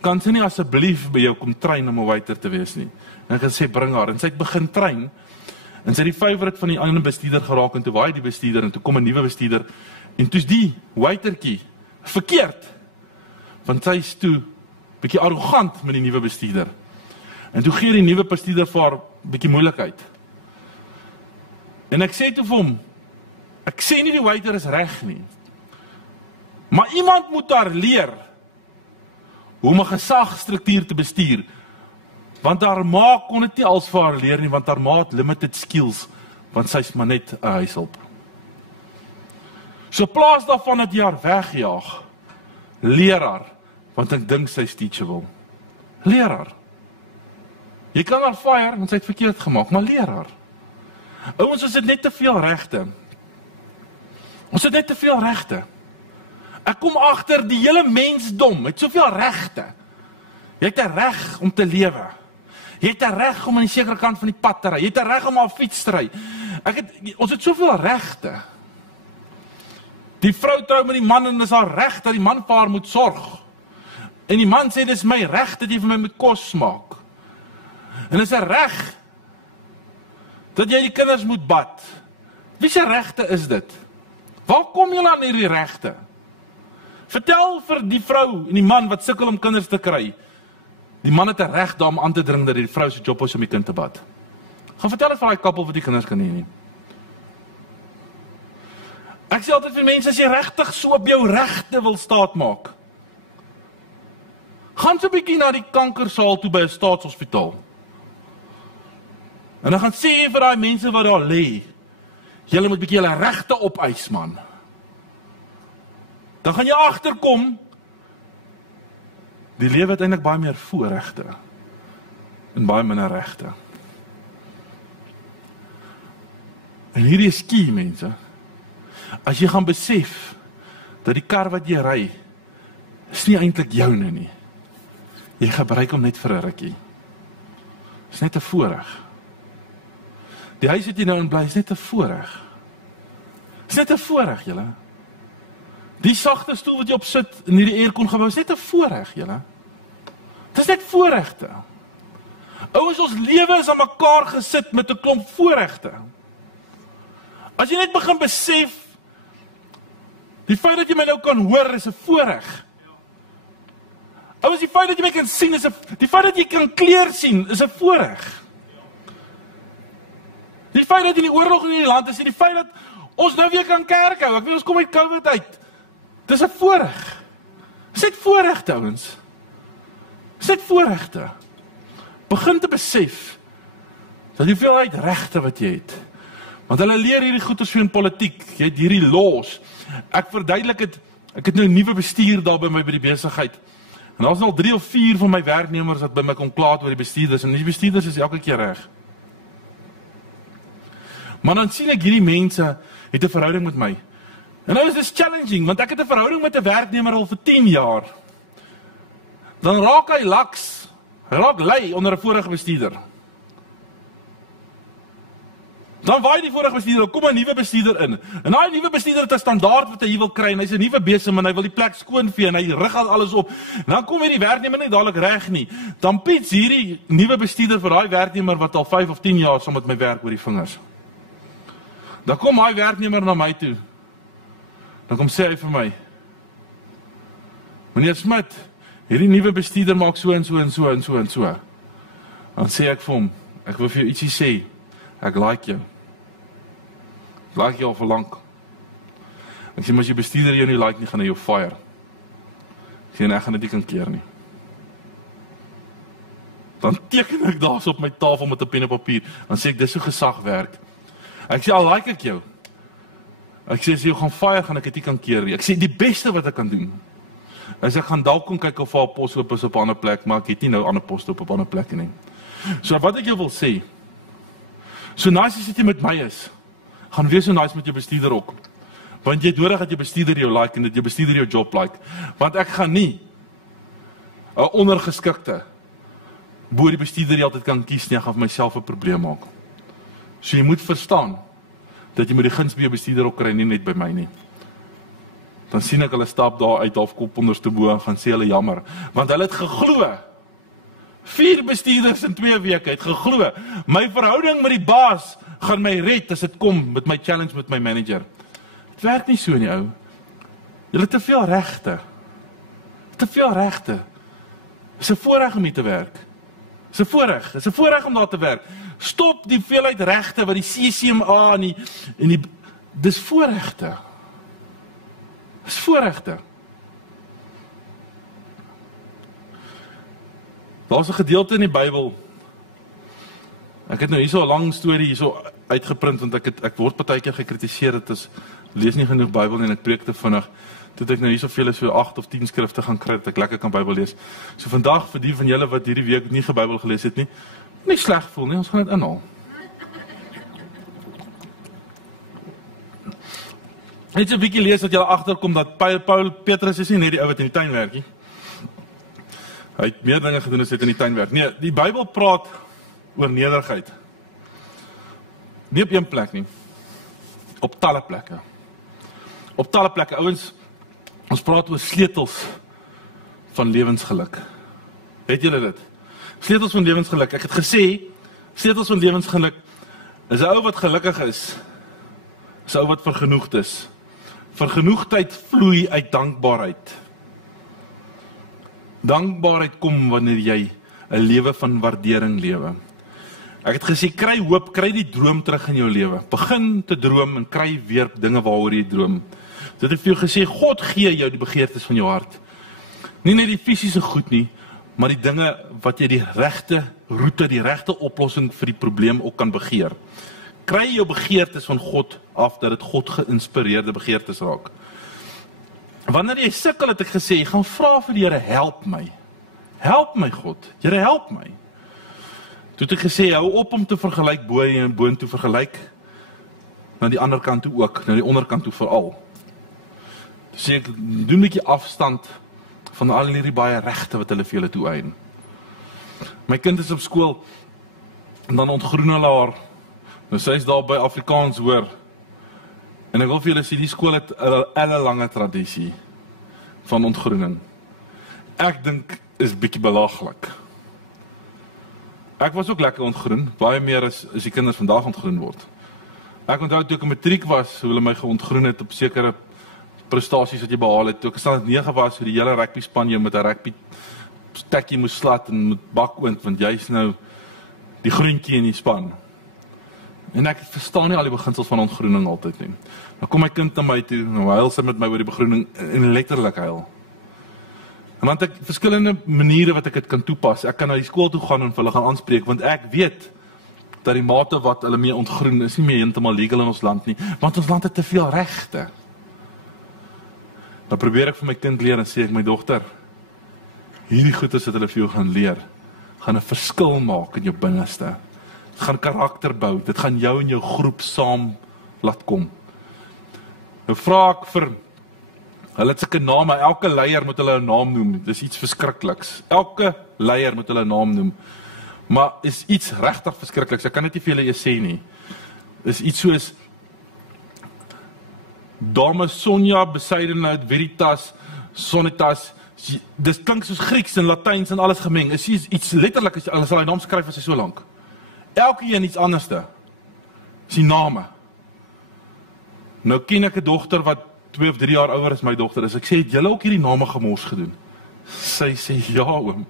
Kan sy nie asseblief by jou kom train om 'n waiter te wees nie? En ek het gesê, bring haar, en sy het begin train, en sy het die favourite van die ander bestuurder geraak, en toe waai die bestuurder, en toe kom 'n nuwe bestuurder, en toe's die waitertjie verkeerd, want sy is toe bietjie arrogant met die nuwe bestuurder, en toe gee die nuwe bestuurder vir haar bietjie moeilikheid. En ek sê toe vir hom, ek sê nie die waiter is reg nie, maar iemand moet haar leer hoe om 'n gesagstruktuur te bestuur, want haar ma kon dit nie als vir haar leer nie, want haar ma het limited skills, want sy is maar net 'n huishulp. So plaas daarvan dat jy haar wegjaag, leer haar, want ek dink sy is teachable. Leer haar. Jy kan haar fire, want sy het verkeerd gemaak, maar leer haar. Ouens, ons het net te veel regte. Ons het net te veel regte. Ek kom agter die hele mensdom het soveel regte. Jy het 'n reg om te lewe. Jy het 'n reg om aan die sekere kant van die pad te ry. Jy het 'n reg om op fiets te ry. Ons het soveel regte. Die vrou trou met die man en dis haar reg dat die man vir haar moet sorg. En die man sê dis my reg dat jy vir my moet kos maak. En dis 'n reg dat jy die kinders moet bad. Wie se regte is dit? Waar kom julle aan hierdie regte? Vertel vir die vrou en die man wat sukkel om kinders te kry. Die man het 'n reg daarom aan te dring dat die vrou se job is om die kind te bad. Gaan vertel dit vir daai koppel wat die kinders kan hê nie. Ek sê altyd vir mense, as jy regtig so op jou regte wil staatmaak, gaan so 'n bietjie na die kankersaal toe by 'n staatshospitaal. En dan gaan sê jy vir daai mense wat daar lê, julle moet bietjie julle regte opeis, man. Dan gaan jy agterkom, die lewe het eintlik baie meer voorregte en baie minder regte. En hierdie is key, mense. As jy gaan besef dat die kar wat jy ry is nie eintlik joune nie. Jy gebruik hom net vir 'n rukkie. Dis net 'n voorreg. Die huis wat jy nou in bly is net 'n voorreg. Dis net 'n voorreg, julle. Die sagte stoel wat jy op sit in hierdie aircon gebou is net 'n voorreg, julle. Dis net voorregte. Ouens, ons lewe is aan mekaar gesit met 'n klomp voorregte. As jy net begin besef, die feit dat jy my nou kan hoor is 'n voorreg. Ouens, die feit dat jy my kan sien is 'n, die feit dat jy kan kleur sien is 'n voorreg. Die feit dat jy die oorlog in die land is, en die feit dat ons nou weer kan kerk hou, ek weet ons kom uit COVID uit. Dis 'n voorreg. Dis net voorregte, ouens. Dis net voorregte. Begin te besef dat jy veel uit regte wat jy het. Want hulle leer hierdie goeters so in politiek. Jy het hierdie laws. Ek verduidelik dit Ek het nou 'n nuwe bestuur daar by my by die besigheid. En daar's al 3 of 4 van my werknemers wat by my kom klaar oor die bestuurders, en die bestuurders is elke keer reg. Maar dan sien ek hierdie mense het 'n verhouding met my. En nou is dit challenging, want ek het 'n verhouding met 'n werknemer al vir 10 jaar. Dan raak hy laks, hy raak lei onder 'n vorige bestuurder. Dan waai die vorige bestuurder, kom 'n nuwe bestuurder in. En daai nuwe bestuurder het 'n standaard wat hy wil kry, en hy's 'n nuwe besem en hy wil die plek skoon vee en hy rig al alles op. En dan kom hierdie werknemer nie dadelik reg nie. Dan piets hierdie nuwe bestuurder vir daai werknemer wat al 5 of 10 jaar saam met my werk oor die vingers. Dan kom daai werknemer na my toe. Dan kom sê hy vir my: "Meneer Smit, hierdie nuwe bestuurder maak so en so en so en so en so." Dan sê ek vir hom: "Ek wil vir jou ietsie sê. Ek like jou. Ek like jou al vir lank. Ek sê, maar as jy bestuurder jou nie like nie, gaan hy jou fire. Ek sê, en ek gaan dit nie kan keer nie." Dan teken ek daar op my tafel met 'n pen en papier. Dan sê ek, dis so gesag werk. Ek sê, al like ek jou. Ek sê, as jy gaan fire, gaan ek dit nie kan keer nie. Ek sê, die beste wat ek kan doen, is ek gaan dalk kom kyk of haar pos oop is op 'n ander plek, maar ek het nie nou ander pos op 'n ander plek nie. So wat ek jou wil sê, so nice as jy met my is, gaan wees so nice met jou bestuurder ook. Want jy het nodig dat jou bestuurder jou like en dat jou bestuurder jou job like. Want ek gaan nie 'n ondergeskikte bo die bestuurder jy altyd kan kies nie, ek gaan vir myself 'n probleem maak. So jy moet verstaan dat jy moet die guns by jou bestuurder ook kry, nie net by my nie. Dan sien ek hulle stap daar uit half kop onderste bo en gaan sê hulle jammer, want hulle het geglo. 4 bestuurders in 2 weke het geglo. My verhouding met die baas gaan my red as dit kom met my challenge met my manager. Dit werk nie so nie, ou. Julle het te veel regte. Te veel regte. Dit is 'n voorreg om hier te werk. Dit is 'n voorreg. Dit is 'n voorreg om daar te werk. Stop die veelheid regte wat die CCMA en die dis voorregte. Dis voorregte. Daar's 'n gedeelte in die Bybel. Ek het nou hierso 'n lang storie hierso uitgeprint, want ek word partykeer gekritiseer dat ek lees nie genoeg Bybel nie en ek preek te vinnig. Toe ek nou hierso vele so 8 of 10 skrifte gaan kry dat ek lekker kan Bybel lees. So vandag vir die van julle wat hierdie week nie Bybel gelees het nie sleg voel nie, ons gaan dit inhaal. Net so 'n bietjie lees dat jy agterkom dat Petrus is nie net die ou wat in die tuin werk nie. Hy het meer dinge gedoen as hy in die tuin werk. Nee, die Bybel praat oor nederigheid. Nie op een plek nie. Op talle plekke. Op talle plekke. Ouens, ons praat oor sleutels van lewensgeluk. Weet julle dit? Sleutels van lewensgeluk. Ek het gesê, sleutels van lewensgeluk is 'n ou wat gelukkig is. Is 'n ou wat vergenoegd is. Vergenoegdheid vloei uit dankbaarheid. Dankbaarheid kom wanneer jy 'n lewe van waardering lewe. Ek het gesê, kry hoop, kry die droom terug in jou lewe. Begin te droom en kry weer dinge waaroor jy droom. Dit het vir jou gesê, God gee jou die begeertes van jou hart. Nie net die fisiese goed nie, maar die dinge wat jy die regte roete, die regte oplossing vir die probleem ook kan begeer. Kry jou begeertes van God af, dat dit God geïnspireerde begeertes raak. Wanneer jy sukkel, het ek gesê, gaan vra vir die Here, help my. Help my God, Here help my. Toe het ek gesê, hou op om te vergelyk bo en boontoe vergelyk, na die ander kant toe ook, na die onderkant toe veral. Toe sê ek, doen 'n bietjie afstand van al hierdie baie regte wat hulle vir julle toeëien. My kind is op skool, en dan ontgroen hulle haar. Nou sy is daar by Afrikaans hoor. En ek wil vir julle sê, die skool het 'n ellelange tradisie van ontgroening. Ek dink is bietjie belaglik. Ek was ook lekker ontgroen, baie meer as die kinders vandag ontgroen word. Ek onthou toe ek in matriek was, hoe hulle my geontgroen het op sekere prestasies wat jy behaal het. Toe ek standaard 9 was, hoe die hele rugby span jou met 'n rugby stekkie moes slat en moet bakoond, want jy's nou die groentjie in die span. En ek verstaan nie al die beginsels van ontgroening altyd nie. Dan kom my kind na my toe, en huil sy met my oor die begroening, en letterlik huil. En want ek verskillende maniere wat ek dit kan toepas. Ek kan na die skool toe gaan en vir hulle gaan aanspreek, want ek weet dat die mate wat hulle mee ontgroen is nie meer heeltemal legal in ons land nie, want ons land het te veel regte. Dan probeer ek vir my kind leer en sê ek, my dogter, hierdie goeders wat hulle vir jou gaan leer, gaan 'n verskil maak in jou binneste. Dit gaan karakter bou, dit gaan jou en jou groep saam laat kom. Nou vra ek vir, hulle het sulke name, elke leier moet hulle 'n naam noem, dis iets verskrikliks. Elke leier moet hulle 'n naam noem, maar is iets regtig verskrikliks, ek kan dit nie vir julle eers sê nie. Is iets soos, Dame Sonja, Bescheidenheid, Veritas, Sonitas, dit klink soos Grieks en Latyns en alles gemeng, is iets letterlik, as hy naam skryf, is hy so lank. Elke een iets anderste, is die name. Nou ken ek 'n dogter wat 2 of 3 jaar ouer as my dogter is, ek sê, het julle ook hierdie name gemors gedoen? Sy sê, ja oom.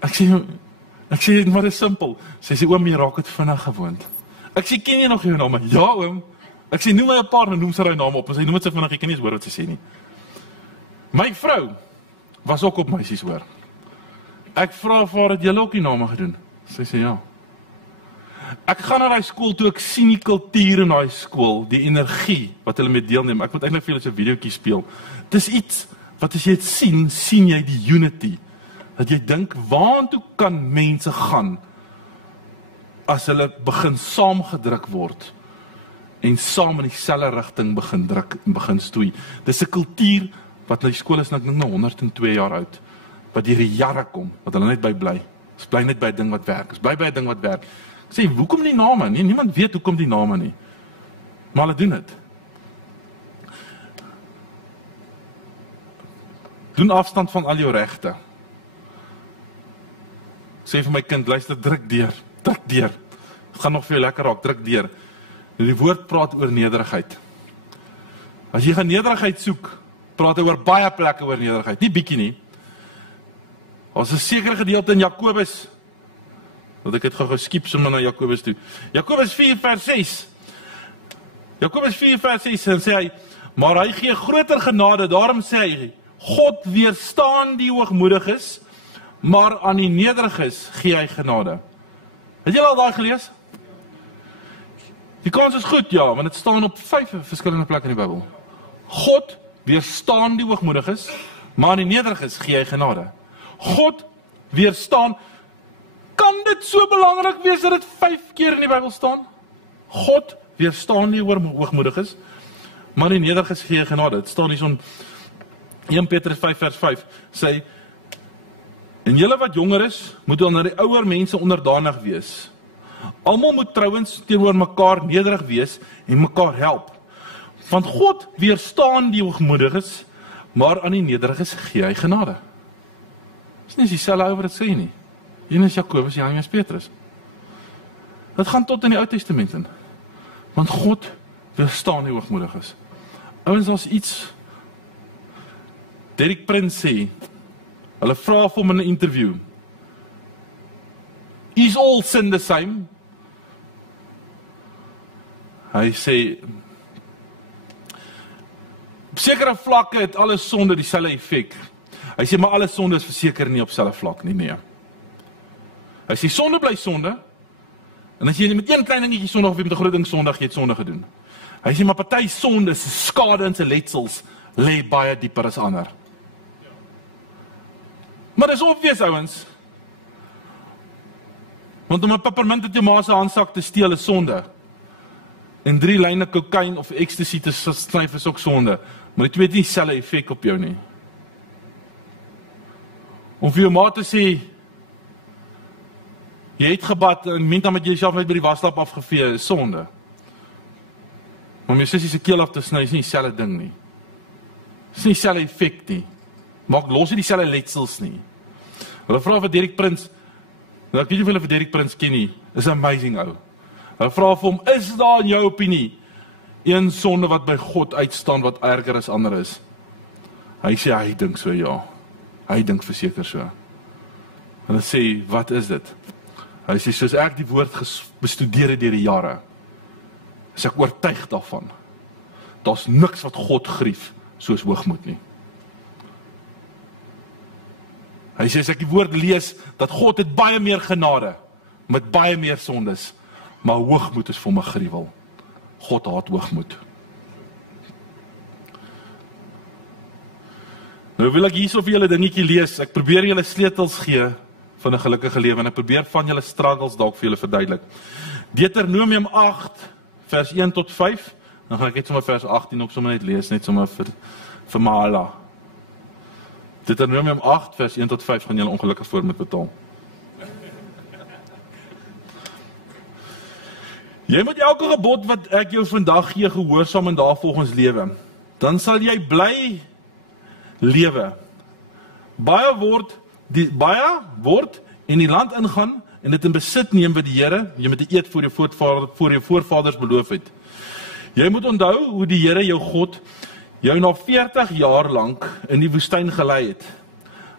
Ek sê, maar dit is simpel. Sy sê, oom, jy raak het vinnig gewoond. Ek sê, ken jy nog jou name? Ja oom. Ek sê, noem my 'n paar, en noem sy haar naam op, en sy noem het sy vinnig, ek kan nie eens hoor wat sy sê nie. My vrou was ook op meisies hoor. Ek vra vir haar, het julle ook die name gedoen? Sy sê, ja. Ek gaan na die skool toe, ek sien die kultuur in die skool, die energie wat hulle met deelneem. Ek moet eintlik vir julle so 'n videoetjie speel. Dis iets wat as jy dit sien jy die unity. Dat jy dink, waartoe kan mense gaan as hulle begin saamgedruk word en saam in dieselfde rigting begin druk en begin stoei. Dis 'n kultuur wat die skool is nou 102 jaar oud, wat deur die jare kom, wat hulle net by bly. Is bly net by 'n ding wat werk. Is bly by 'n ding wat werk. Ek sê, hoekom die name? Nee, niemand weet hoekom die name nie. Maar hulle doen dit. Doen afstand van al jou regte. Sê vir my kind, luister, druk deur. Het gaan nog vir jou lekker raak, druk deur. Die woord praat oor nederigheid. As jy gaan nederigheid soek, praat hy oor baie plekke oor nederigheid, nie bietjie nie. As 'n sekere gedeelte in Jakobus, dat ek het gou geskiep sommer na Jakobus toe. Jakobus 4 vers 6. Jakobus 4 vers 6 en sê hy, maar hy gee groter genade, daarom sê hy, God weerstaan die hoogmoediges, maar aan die nederiges gee hy genade. Het julle al daai gelees? Die kans is goed, ja, want dit staan op 5 verskillende plekke in die Bybel. God weerstaan die hoogmoediges, maar aan die nederiges gee hy genade. God weerstaan, kan dit so belangrik wees dat dit 5 keer in die Bybel staan? God weerstaan die hoogmoediges, maar aan die nederiges gee hy genade. Dit staan hier so in 1 Petrus 5 vers 5, sê, en julle wat jonger is, moet dan na die ouer mense onderdanig wees. Almal moet trouwens teenoor mekaar nederig wees en mekaar help. Want God weerstaan die hoogmoediges, maar aan die nederiges gee hy genade. Dis nie dieselfde ou wat dit sê nie. Een is Jakobus, die ander is Petrus. Dit gaan tot in die Ou Testament in. Want God weerstaan die hoogmoediges. Ouens, daar's iets. Derek Prince sê, hulle vra vir hom in 'n interview, is all sin the same? Hy sê, op sekere vlakke het alle sonde dieselfde effek. Hy sê, maar alle sonde is verseker nie op dieselfde vlak nie, nee. Hy sê, sonde bly sonde, en as jy met een klein dingetjie sondig of jy met 'n groot ding sondig, jy het sonde gedoen. Hy sê, maar party sonde se skade en se letsels lê baie dieper as ander. Maar dis obvious, ouens. Want om 'n peppermint uit jou ma se handsak te steel is sonde. En 3 lyne kokain of ecstasy te snyf is ook sonde. Maar dit het nie dieselfde effek op jou nie. Om vir jou ma te sê, jy het gebad en minstens met jouself net by die waslap afgevee, is sonde. Maar om jou sussie se keel af te sny is nie dieselfde ding nie. Is nie dieselfde effek nie. Maak los nie dieselfde letsels nie. Hulle vra vir Derek Prince, nou ek weet nie of hulle vir Derek Prince ken nie, is 'n amazing ou. Hulle vra vir hom, is daar in jou opinie een sonde wat by God uitstaan wat erger as ander is? Hy sê, hy dink so, ja. Hy dink verseker so. Hulle sê, wat is dit? Hy sê, soos ek die woord bestudeer het deur die jare, is ek oortuig daarvan. Daar's niks wat God grief soos hoogmoed nie. Hy sê, as ek die woord lees, dat God het baie meer genade, met baie meer sondes, maar hoogmoed is vir my gruwel. God haat hoogmoed. Nou wil ek hierso vir julle dingetjie lees. Ek probeer julle sleutels gee van 'n gelukkige lewe en ek probeer van julle struggles dalk vir julle verduidelik. Deuteronomium 8 vers 1 tot 5. Dan gaan ek net sommer vers 18 ook sommer net lees, net sommer vir Mahala. Deuteronomium 8 vers 1 tot 5 gaan julle ongelukkig voor moet betaal. Jy moet elke gebod wat ek jou vandag gee gehoorsaam en daarvolgens lewe. Dan sal jy bly lewe. Baie word in die land ingaan en dit in besit neem wat die Here, jy moet dit eet voor jou voorvaders beloof het. Jy moet onthou hoe die Here jou God jou na 40 jaar lank in die woestyn gelei het.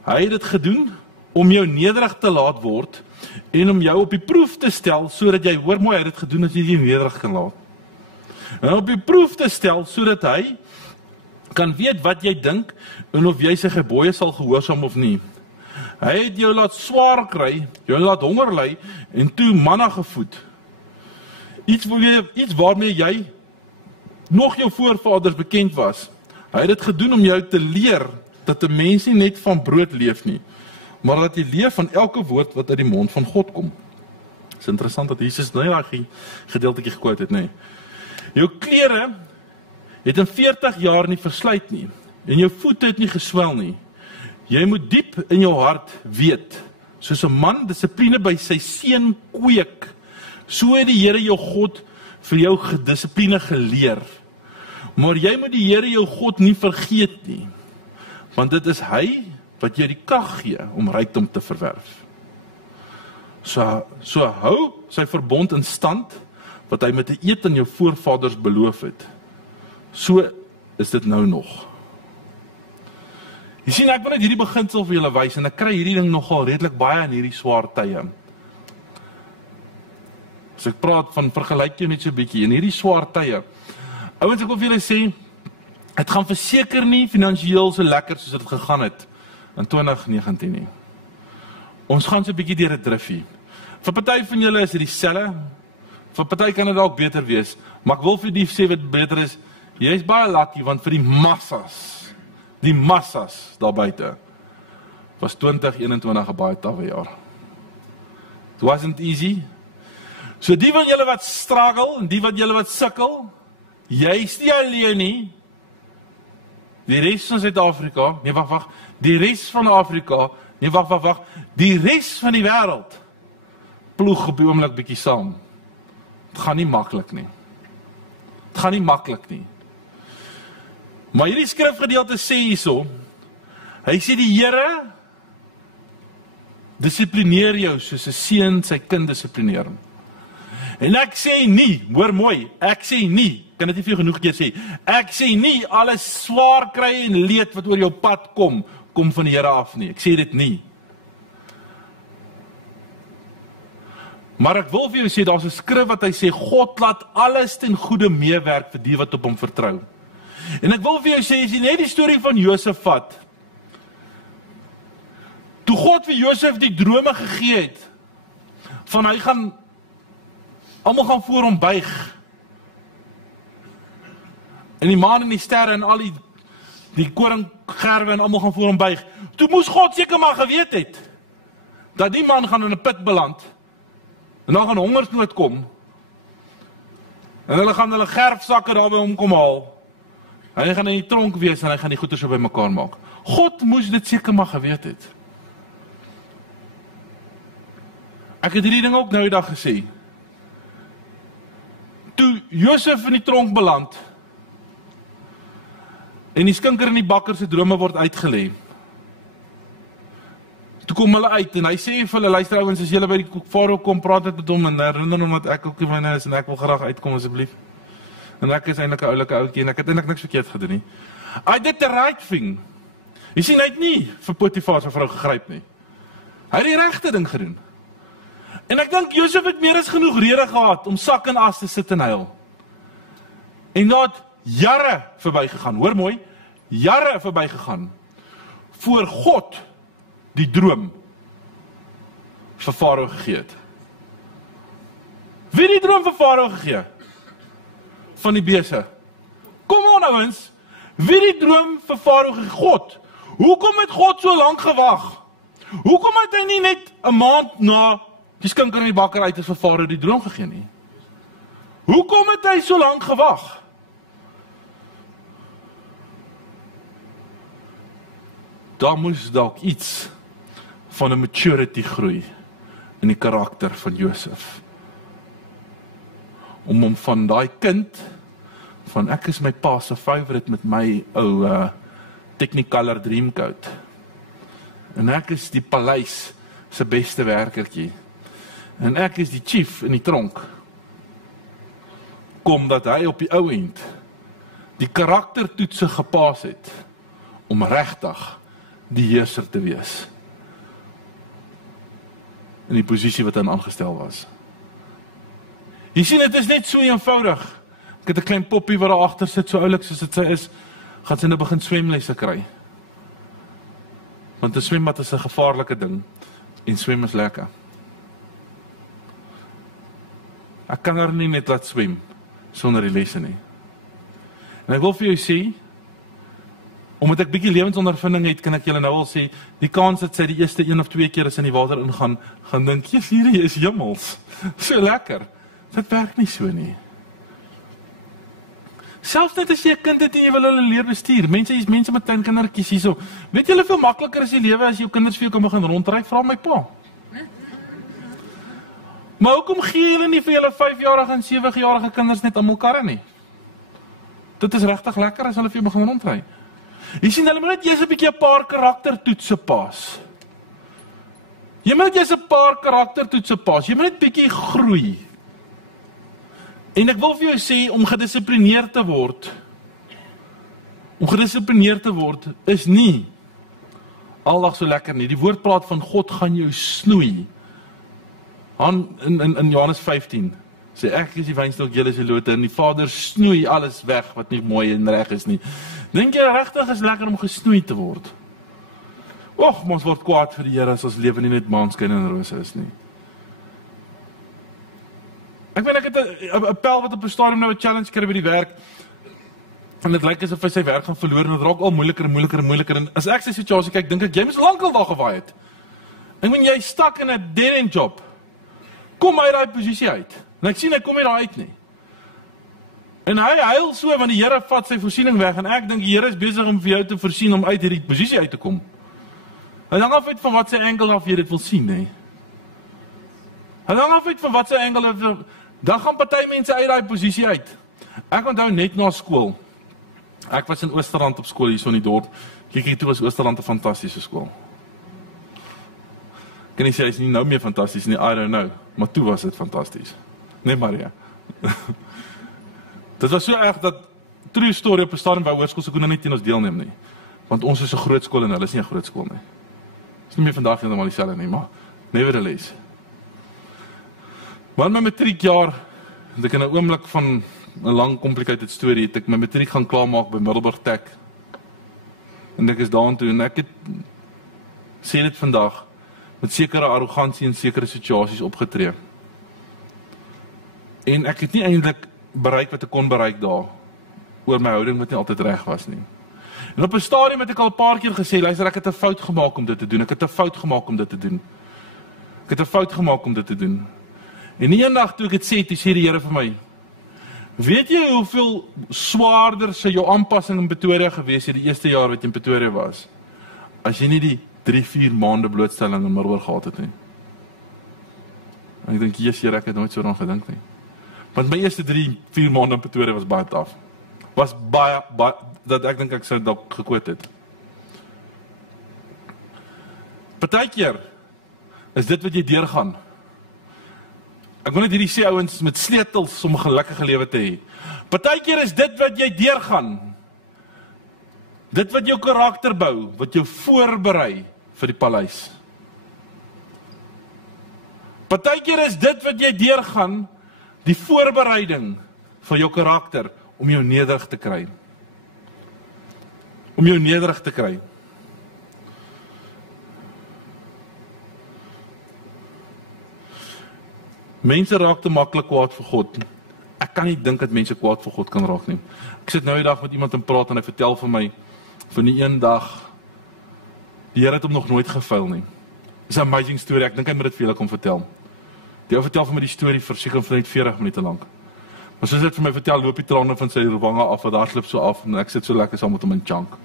Hy het dit gedoen om jou nederig te laat word en om jou op die proef te stel sodat jy, hoor mooi, hy het dit gedoen as jy die nederig kan laat. En op die proef te stel sodat hy kan weet wat jy dink en of jy sy gebooie sal gehoorsaam of nie. Hy het jou laat swaar kry, jou laat honger ly en toe manna gevoed. Iets waarmee jy nog jou voorvaders bekend was. Hy het dit gedoen om jou te leer dat 'n mens nie net van brood leef nie, maar dat jy leef van elke woord wat uit die mond van God kom. Dit is interessant dat Jesus daai gedeeltjie gekwote het, nê. Jou klere het in 40 jaar nie verslyt nie en jou voete het nie geswel nie. Jy moet diep in jou hart weet, soos 'n man dissipline by sy seun kweek, so het die Here jou God vir jou dissipline geleer. Maar jy moet die Here jou God nie vergeet nie, want dit is hy wat jou die krag gee om rykdom te verwerf. So hou sy verbond in stand, wat hy met 'n eed aan jou voorvaders beloof het. So is dit nou nog. Jy sien, ek wil net hierdie beginsel vir julle wys, en ek kry hierdie ding nogal redelik baie in hierdie swaar tye. As ek praat van vergelyk jy net so 'n bietjie in hierdie swaar tye. Ouens, ek wil vir julle sê, het gaan verseker nie finansiëel so lekker soos dit gegaan het in 2019 nie. Ons gaan so 'n bietjie deur 'n drifie. Vir party van julle is dit dieselfde, vir party kan dit dalk beter wees, maar ek wil vir die sê wat beter is, jy is baie lucky, want vir die massas daar buite, was 2021 'n baie tawwe jaar. It wasn't easy. So die van julle wat struggle, en die van julle wat sukkel, jy is nie alleen nie. Die res van Suid-Afrika, die res van Afrika, die res van die wêreld, ploeg op die oomblik bietjie saam. Het gaan nie maklik nie. Maar hierdie skrifgedeelte sê hierso, hy sê die Here dissiplineer jou soos 'n seun sy kind dissiplineer. En ek sê nie, hoor mooi, ek sê nie, kan dit nie vir genoeg keer sê, ek sê nie alles swaar kry en leed wat oor jou pad kom van die Here af nie, ek sê dit nie. Maar ek wil vir jou sê, daar's 'n skrif wat hy sê, God laat alles ten goeie meewerk vir die wat op hom vertrou. En ek wil vir jou sê, as jy net die storie van Josef vat, toe God vir Josef die drome gegee het, van almal gaan voor hom buig, en die maan en die sterre en al die koringgerwe en almal gaan voor hom buig, toe moes God seker maar geweet het, dat die man gaan in 'n put beland, en dan gaan hongersnood kom, en hulle gaan hulle gerfsakke daar by hom kom haal, hy gaan in die tronk wees en hy gaan die goeie so by mekaar maak. God moes dit seker maar geweet het. Ek het hierdie ding ook nou die dag gesê. Toe Josef in die tronk beland, en die skinker en die bakker se drome word uitgelê, toe kom hulle uit, en hy sê vir hulle, luister ouens, as julle by die farao kom, praat dit met hom, en herinner hom dat ek ook die myne is, en ek wil graag uitkom asseblief. En ek is eintlik 'n oulike ouetjie, en ek het eintlik niks verkeerd gedoen nie. I did the right thing. Jy sien, hy het nie vir Potifar se vrou gegryp nie. Hy het die regte ding gedoen. En ek dink Josef het meer as genoeg rede gehad om sak en as te sit en huil. En daar het jare verbygegaan, hoor mooi, jare verbygegaan, voor God die droom vir Farao gegee het. Wie het die droom vir Farao gegee? Van die bese. Kom aan ouens, wie het die droom vir Farao gegee? God. Hoekom het God so lank gewag? Hoekom het hy nie net 'n maand na die skinker in die bakker uit is vir Farao die droom gegee nie? Hoekom het hy so lank gewag? Daar moes dalk iets van 'n maturity groei in die karakter van Josef. Om hom van daai kind, van ek is my pa se favorite met my ou Technicolor Dreamcoat. En ek is die paleis se beste werkertjie. En ek is die chief in die tronk. Kom dat hy op die ou end die karaktertoetse gepaas het om regtig die heerser te wees. In die posisie wat hy aangestel was. Jy sien, dit is net so eenvoudig. Ek het 'n klein poppie wat daar agter sit, so oulik soos dit sy is, gaan sy nou begin swemlesse kry. Want 'n swembad is 'n gevaarlike ding, en swem is lekker. Ek kan haar nie net laat swem, sonder die lesse nie. En ek wil vir jou sê, omdat ek bietjie lewensondervinding het, kan ek julle nou al sê, die kans dat sy die eerste 1 of 2 keer as in die water ingaan, gaan dink, hierdie is hemels, so lekker. Dit werk nie so nie. Selfs net as jy 'n kind het en jy wil hulle leer bestuur, mense met kleinkindertjies hierso, weet julle veel makliker is die lewe as jou kinders vir jou kan begin rondry, vra my pa. Maar hoekom gee julle nie vir julle 5-jarige en 7-jarige kinders net almal karre nie? Dit is regtig lekker as hulle vir jou begin rondry. Jy sien, hulle moet net eers 'n bietjie 'n paar karaktertoetse pas. Jy moet eers 'n paar karaktertoetse pas, jy moet net bietjie groei. En ek wil vir jou sê, om gedissiplineerd te word, is nie aldag so lekker nie. Die woord praat van God gaan jou snoei. In Johannes 15, sê ek is die wynstok, julle is die lote, en die Vader snoei alles weg wat nie mooi en reg is nie. Dink jy regtig is lekker om gesnoei te word? Och, ons word kwaad vir die Here as ons lewe nie net maanskyn en rose is nie. Ek het 'n pel wat op 'n stadium nou 'n challenge kry by die werk, en dit lyk asof hy sy werk gaan verloor, en dit raak al moeiliker, en as ek sy situasie kyk, dink ek, jy moes lankal daar gewaai het. Ek meen, jy stak in 'n dead-end job, kom uit daai posisie uit, en ek sien, hy kom nie daar uit nie. En hy huil so, want die Here vat sy voorsiening weg, en ek dink, die Here is besig om vir jou te voorsien, om uit hierdie posisie uit te kom. Hy hang af uit van wat sy angle af jy dit wil sien, nee. Hy hang af uit van wat sy angle, dan gaan party mense uit daai posisie uit. Ek onthou net na skool, ek was in Oosterrand op skool, hier so in die dorp, kyk toe was Oosterrand 'n fantastiese skool. Kan nie sê, hy is nie nou meer fantasties nie, I don't know, maar toe was dit fantasties. Nee, Maria. Dit was so erg dat, true story op 'n stadium by hoërskool, so kon nie teen ons deelneem nie. Want ons is 'n groot skool en hulle is nie 'n groot skool nie. Is nie meer vandag heeltemal dieselfde nie, maar nevertheless. Maar in my matriekjaar, het ek in 'n oomblik van 'n lang complicated storie, het ek my matriek gaan klaarmaak by Middelburg Tech. En ek is daartoe, en ek het, sê dit vandag, met sekere arrogansie in sekere situasies opgetree. En ek het nie eintlik bereik wat ek kon bereik daar, oor my houding wat nie altyd reg was nie. En op 'n stadium het ek al 'n paar keer gesê, luister, ek het 'n fout gemaak om dit te doen, ek het 'n fout gemaak om dit te doen. Ek het 'n fout gemaak om dit te doen. En eendag toe ek dit sê, toe sê die Here vir my, weet jy hoeveel swaarder sou jou aanpassing in Pretoria gewees het die eerste jaar wat jy in Pretoria was, as jy nie die 3-4 maande blootstelling in Middelburg gehad het nie. En ek dink, Jesus Here, ek het nooit so daaraan gedink nie. Want my eerste 3-4 maande in Pretoria was baie taaf. Was baie, dat ek dink ek sou dalk gekwoot het. Partykeer is dit wat jy deurgaan. Ek wil net hierdie sê ouens met sleutels om 'n gelukkige lewe te hê. Partykeer is dit wat jy deurgaan. Dit wat jou karakter bou, wat jou voorberei vir die paleis. Partykeer is dit wat jy deurgaan, die voorbereiding vir jou karakter om jou nederig te kry. Om jou nederig te kry. Mense raak te maklik kwaad vir God. Ek kan nie dink dat mense kwaad vir God kan raak nie. Ek sit nou die dag met iemand en praat en hy vertel vir my, van die een dag, Die Here het hom nog nooit gefail nie. Dis 'n amazing story, ek dink hy moet dit vir julle kom vertel. Die ou vertel vir my die storie vir seker vir net 40 minute lank. Maar soos hy dit vir my vertel, loop die trane van sy wange af, wat hardloop so af, en ek sit so lekker saam met hom in chunk.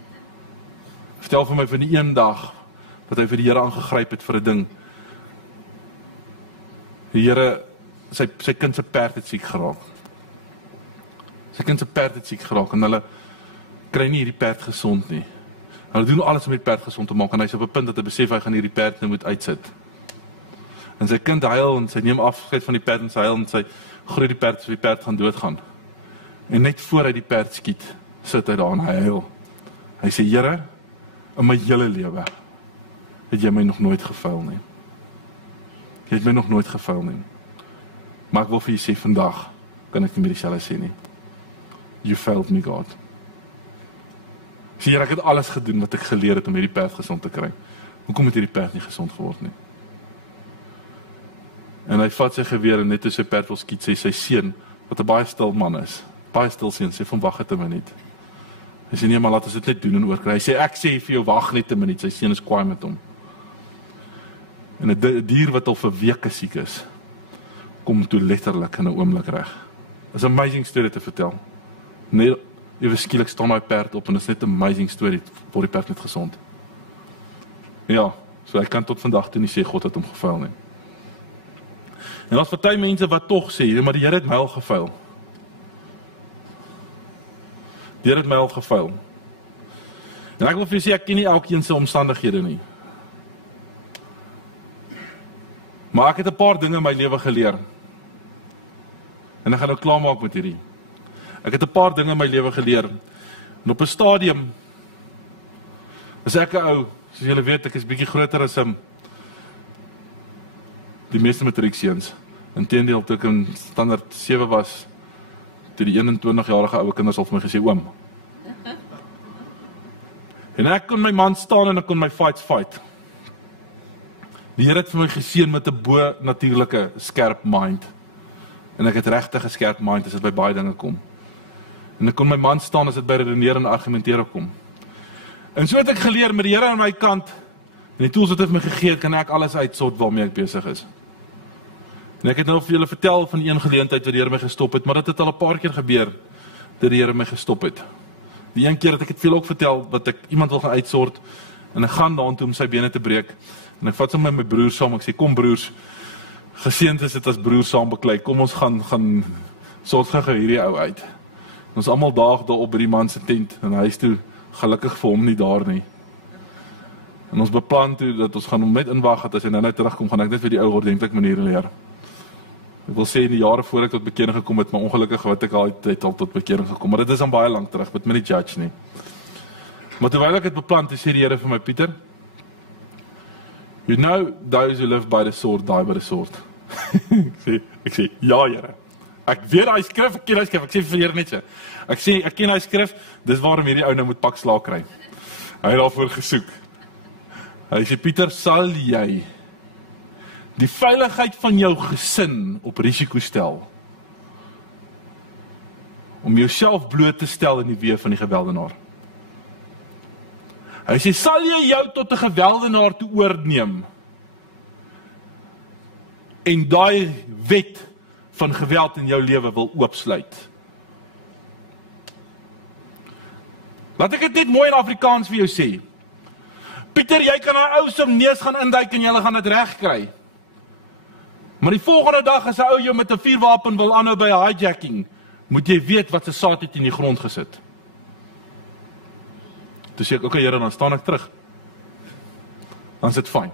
Vertel vir my van die een dag, dat hy vir die Here aangegryp het vir 'n ding. Die Here, sy kind se perd het siek geraak. Sy kind se perd het siek geraak, en hulle kry nie hierdie perd gesond nie. Hulle doen alles om die perd gesond te maak, en hy is op 'n punt dat hy besef hy gaan hierdie perd nou moet uitsit. En sy kind huil, en sy neem afskeid van die perd, en sy huil, en sy groei die perd, so die perd gaan doodgaan. En net voor hy die perd skiet, sit hy daar en hy huil. Hy sê, Here, in my hele lewe, het jy my nog nooit gefail nie. Jy het my nog nooit gefail nie. Maar ek wil vir jy sê, vandag, kan ek nie meer dieselfde sê nie. You failed me, God. Sê, Here, ek het alles gedoen wat ek geleer het om hierdie perd gesond te kry. Hoekom het hierdie perd nie gesond geword nie? En hy vat sy geweer en net toe sy perd wil skiet, sê sy seun, wat 'n baie stil man is, baie stil seun, sê van wag net 'n minuut. Hy sê nee, maar laat ons dit net doen en oorkry. Hy sê ek sê vir jou wag net 'n minuut. Sy seun is kwaai met hom. En 'n dier wat al vir weke siek is, kom toe letterlik in 'n oomblik reg. Dis 'n amazing storie te vertel. Nee, ewe skielik staan daai perd op en dit is net 'n amazing storie, word die perd net gesond. Ja, so hy kan tot vandag toe nie sê God het hom gefail nie. En daar's party mense wat tog sê, maar die Here het my al gefail. Die Here het my al gefail. En ek wil vir julle sê, ek ken nie elkeen se omstandighede nie. Maar ek het 'n paar dinge in my lewe geleer. En ek gaan nou klaarmaak met hierdie. Ek het 'n paar dinge in my lewe geleer. En op 'n stadium is ek 'n ou, soos julle weet, ek is bietjie groter as die meeste matriekseuns. Inteendeel, toe ek in standaard 7 was, toe die 21-jarige ouwe kinders al vir my gesê, oom. En ek kon my man staan en ek kon my fight. Die Here het vir my geseën met 'n bo-natuurlike skerp mind. En ek het regtig 'n skerp mind as dit by baie dinge kom. En ek kon my man staan as dit by redeneer en argumenteer kom. En so het ek geleer met die Here aan my kant, en die tools wat hy vir my gegee het, kan ek alles uitsort waarmee ek besig is. En ek het nou vir julle vertel van die een geleentheid wat die Here my gestop het, maar dit het al 'n paar keer gebeur, dat die Here my gestop het. Die een keer het ek het veel ook vertel, dat ek iemand wil gaan uitsort, en ek gaan daartoe om sy bene te breek, en ek vat saam met my broer saam, ek sê, kom broers, geseënd is dit as broers saam beklei, kom ons gaan sort gou hierdie ou uit. En ons almal daag daar op by die man se tent, en hy is toe gelukkig vir hom nie daar nie. En ons beplan toe, dat ons gaan hom net inwag, dat as hy nou terugkom, gaan ek net vir die ou ordentlik maniere leer. Ek wil sê in die jare voor ek tot bekering gekom het, maar ongelukkig wat ek al tot bekering gekom, maar dit is dan baie lank terug, met my nie judge nie. Maar terwyl ek het beplan, toe sê die Here vir my, Pieter, you know, those who live by the sword, die by the sword. ek sê, ja Here, ek weet hy skrif, ek ken hy skrif, ek sê vir Here net so, ek ken hy skrif, dis waarom hierdie ou nou moet pak slaag kry. Hy het daarvoor gesoek. Hy sê, Pieter, sal jy die veiligheid van jou gesin op risiko stel, om jouself bloot te stel in die weë van die geweldenaar? Hy sê, sal jy jou tot 'n geweldenaar toe oorneem, en daai wet van geweld in jou lewe wil oopsluit? Laat ek dit net mooi in Afrikaans vir jou sê. Pieter, jy kan 'n ou se neus gaan induik en jy gaan dit reg kry. Maar die volgende dag as 'n ou jou met 'n vuurwapen wil aanhou by 'n hijacking, moet jy weet wat se saad het in die grond gesit. Toe sê ek, okay Here, dan staan ek terug. Dan is dit fyn.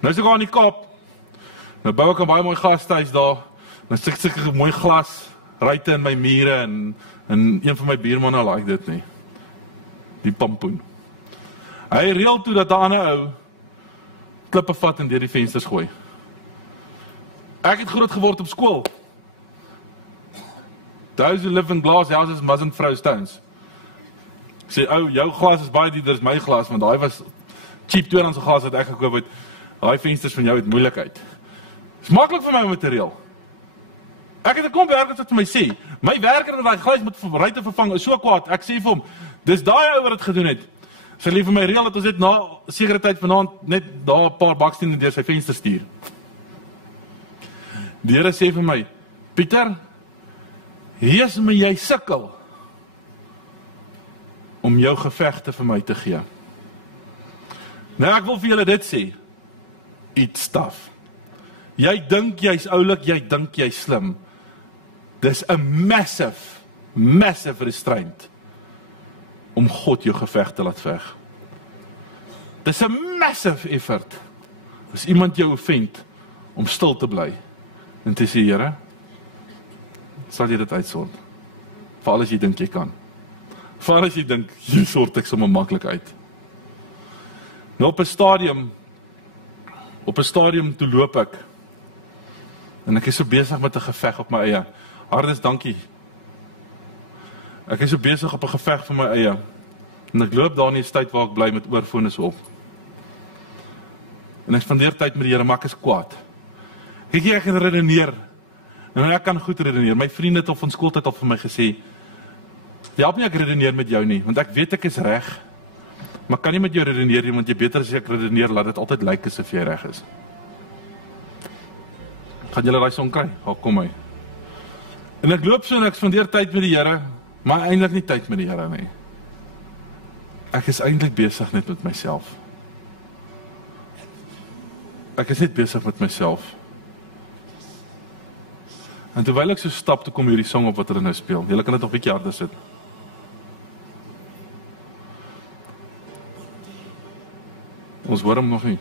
Nou is ek al in die Kaap. Nou bou ek 'n baie mooi gastehuis daar. Nou sit ek 'n mooi glas ruite in my mure en een van my buurmanne like dit nie. Die pampoen. Hy reël toe dat 'n ander ou klippe vat en deur die vensters gooi. Ek het groot geword op skool. Those who live in glass houses mustn't throw stones. Ek sê, ou, jou glas is baie duurder as my glas, want daai was cheap tweedehands glas wat ek gekoop het. Daai vensters van jou het moeilikheid. Dis maklik vir my om te reël. Ek het 'n klomp werkers wat vir my sê, my werker wat daai glas moet ruite vervang is so kwaad. Ek sê vir hom, dis daai ou wat dit gedoen het. Sy lief vir my reël dat ons net na 'n sekere tyd vanaand net daar 'n paar bakstene deur sy venster stuur. Die Here sê vir my, Pieter, hees my jy sukkel om jou gevegte vir my te gee. Nou ek wil vir julle dit sê, eat stuff. Jy dink jy's oulik, jy dink jy's slim. Dis 'n massive restraint om God jou geveg te laat veg. Dis 'n massive effort as iemand jou offend om stil te bly en te sê, Here, sal jy dit uitsort? Veral as jy dink jy kan. Veral as jy dink, jy sort ek sommer maklik uit. Nou op 'n stadium toe loop ek en ek is so besig met 'n geveg op my eie. Hardes, dankie. Ek is so besig op 'n geveg vir my eie. En ek loop daar in die tyd waar ek bly met oorfone op. En ek spandeer tyd met die Here, maar ek is kwaad. Kyk, ek kan redeneer. En ek kan goed redeneer. My vriende het op van skooltyd al vir my gesê, help nie ek redeneer met jou nie, want ek weet ek is reg. Maar kan nie met jou redeneer nie, want jy beter as ek redeneer, laat dit altyd lyk asof jy reg is. Gaan julle daai song kry? Kom hy. En ek loop so en ek spandeer tyd met die Here, maar eintlik nie tyd met die Here nie. Ek is eintlik besig net met myself. Ek is net besig met myself. En terwyl ek so stap, toe kom hierdie song op wat hulle nou speel. Julle kan dit nog 'n bietjie harder sit. Ons hoor hom nog nie.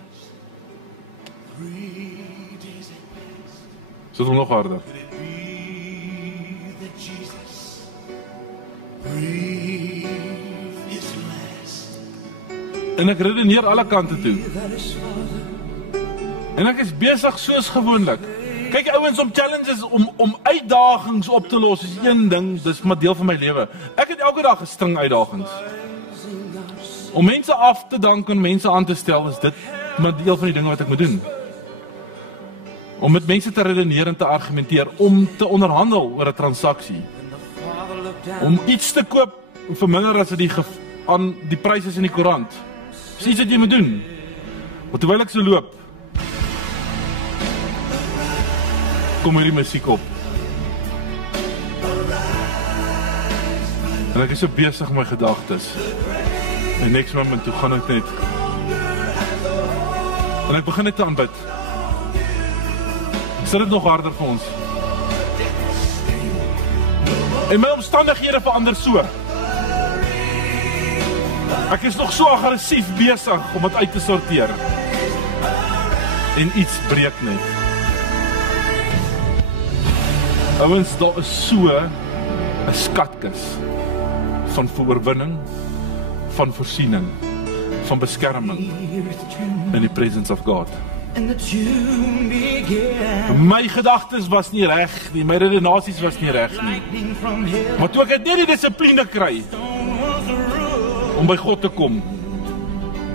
Sit hom nog harder. En ek redeneer alle kante toe. En ek is besig soos gewoonlik. Kyk ouens, om challenges, om uitdagings op te los is een ding, dis maar deel van my lewe. Ek het elke dag 'n string uitdagings. Om mense af te dank en mense aan te stel, is dit maar deel van die dinge wat ek moet doen. Om met mense te redeneer en te argumenteer, om te onderhandel oor 'n transaksie. Om iets te koop vir minder as dit die pryse is in die koerant. Dis iets wat jy moet doen. Maar terwyl ek so loop, kom hierdie musiek op. En ek is so besig met my gedagtes. En next moment toe gaan ek net. En ek begin net te aanbid. Sit dit nog harder vir ons. En my omstandighede verander so. Ek is nog so aggressief besig om dit uit te sorteer. En iets breek net. Ouens, daar is so 'n skatkis van oorwinning, van voorsiening, van beskerming in die presence of God. My gedagtes was nie reg nie, my redenasies was nie reg nie. Maar toe ek net die dissipline kry om by God te kom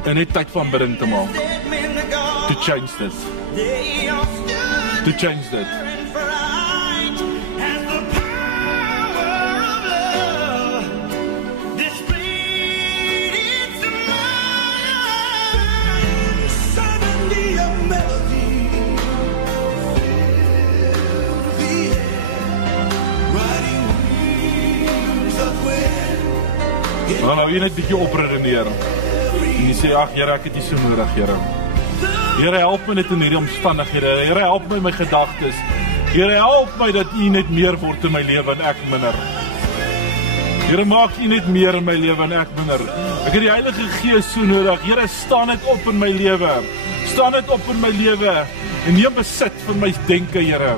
en net tyd van aanbidding te maak. To change this. To change that. Nou jy net bietjie opredeneer. En jy sê, ag Here, ek het U so nodig, Here. Here, help my net in hierdie omstandighede. Here, help my my gedagtes. Here, help my dat U net meer word in my lewe en ek minder. Here, maak U net meer in my lewe en ek minder. Ek het die Heilige Gees so nodig. Here, staan net op in my lewe. Staan net op in my lewe en neem besit van my denke, Here.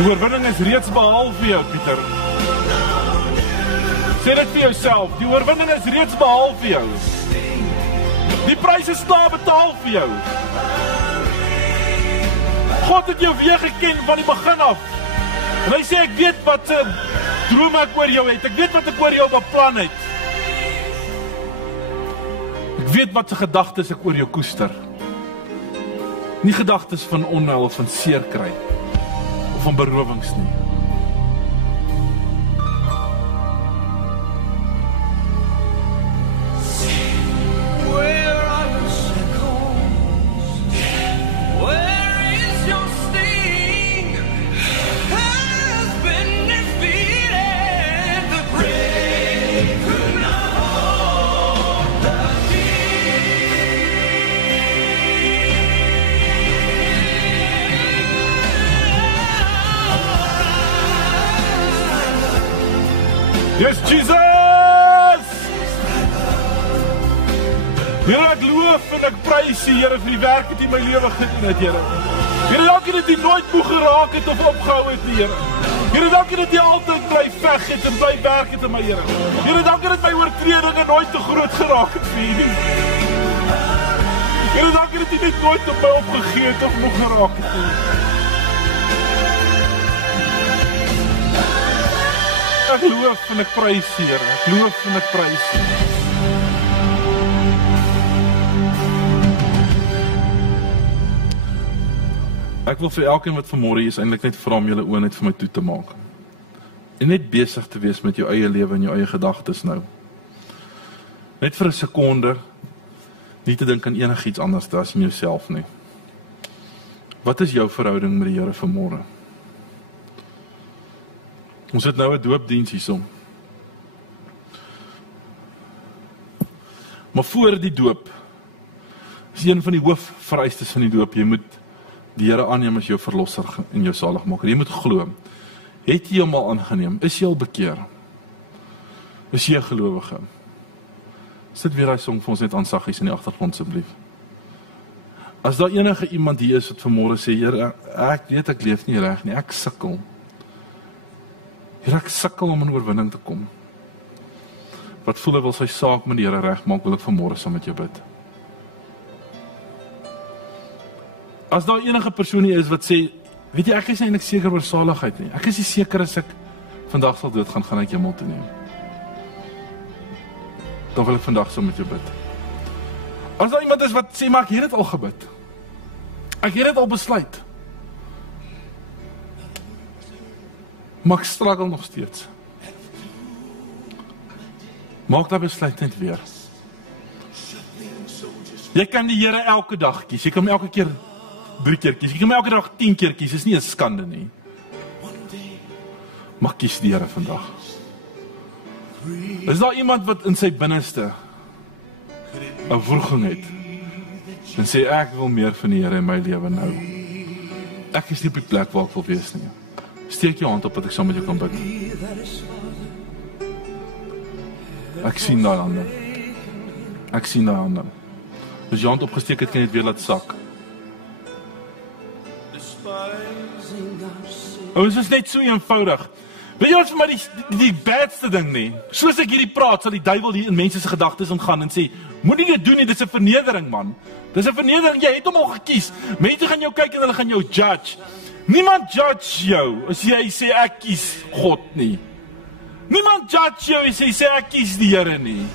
Die oorwinning is reeds behaal vir jou, Pieter. Sê dit vir jouself, die oorwinning is reeds behaal vir jou. Die prys is klaar betaal vir jou. God het jou weer geken van die begin af. En hy sê, ek weet wat drome ek oor jou het. Ek weet wat ek oor jou beplan het. Ek weet wat se gedagtes ek oor jou koester. Nie gedagtes van onheil of van seer kry, of van berowings nie. Yes, Jesus! Here, ek loof en ek prys U, Here, vir die werk wat U in my lewe gedoen het, Here. Here, dankie dat U nooit moeg geraak het of opgehou het, Here. Here, dankie dat U altyd bly veg het en bly werk het in my, Here. Here, dankie dat my oortredinge nooit te groot geraak het vir U nie. Here, dankie dat U net nooit op my opgegee het of nog geraak het nie. Ek loof en ek prys U, Here. Ek loof en ek prys U. Ek wil vir elkeen wat vanmôre is eintlik net vra om julle oë net vir my toe te maak. En net besig te wees met jou eie lewe en jou eie gedagtes nou. Net vir 'n sekonde nie te dink aan enigiets anders as in jouself nie. Wat is jou verhouding met die Here vanmôre? Ons het nou 'n doopdiens hierso. Maar voor die doop is een van die hoofvereistes van die doop, jy moet die Here aanneem as jou verlosser en jou saligmaker. Jy moet glo. Het jy hom al aangeneem? Is jy al bekeer? Is jy 'n gelowige? Sit weer daai song vir ons net aan saggies in die agtergrond asseblief. As daar enige iemand hier is wat vanmôre sê, Here, ek weet ek leef nie reg nie, ek sukkel. Here, ek sukkel om in oorwinning te kom. Wat voel hy wil sy saak met die Here regmaak, wil ek vanmôre saam met jou bid. As daar enige persoon hier is wat sê, weet jy, ek is nie eintlik seker oor saligheid nie. Ek is nie seker as ek vandag sal doodgaan, gaan ek hemel toe neem. Dan wil ek vandag saam met jou bid. As daar iemand is wat sê, maar ek het dit al gebid. Ek het dit al besluit. Maar ek struggle nog steeds. Maak dat besluit net weer. Jy kan die Here elke dag kies. Jy kan hom elke keer 3 keer kies. Jy kan hom elke dag 10 keer kies. Dis nie 'n skande nie. Maar kies die Here vandag. Is daar iemand wat in sy binneste 'n wroging het en sê ek wil meer van die Here in my lewe nou. Ek is nie op die plek waar ek wil wees nie. Steek jou hand op dat ek saam met jou kan bid. Ek sien daai hande. Ek sien daai hande. As jy hand opgesteek het, kan jy dit weer laat sak. Ons is net so eenvoudig. Weet jy wat vir my die badste ding nie? Soos ek hierdie praat, sal die duiwel hier in mense se gedagtes ingaan en sê, moenie dit doen nie, dit is 'n vernedering, man. Dis 'n vernedering, jy het hom al gekies. Mense gaan jou kyk en hulle gaan jou judge. Niemand judge jou as jy sê ek kies God nie. Niemand judge jou as jy sê ek kies die Here nie.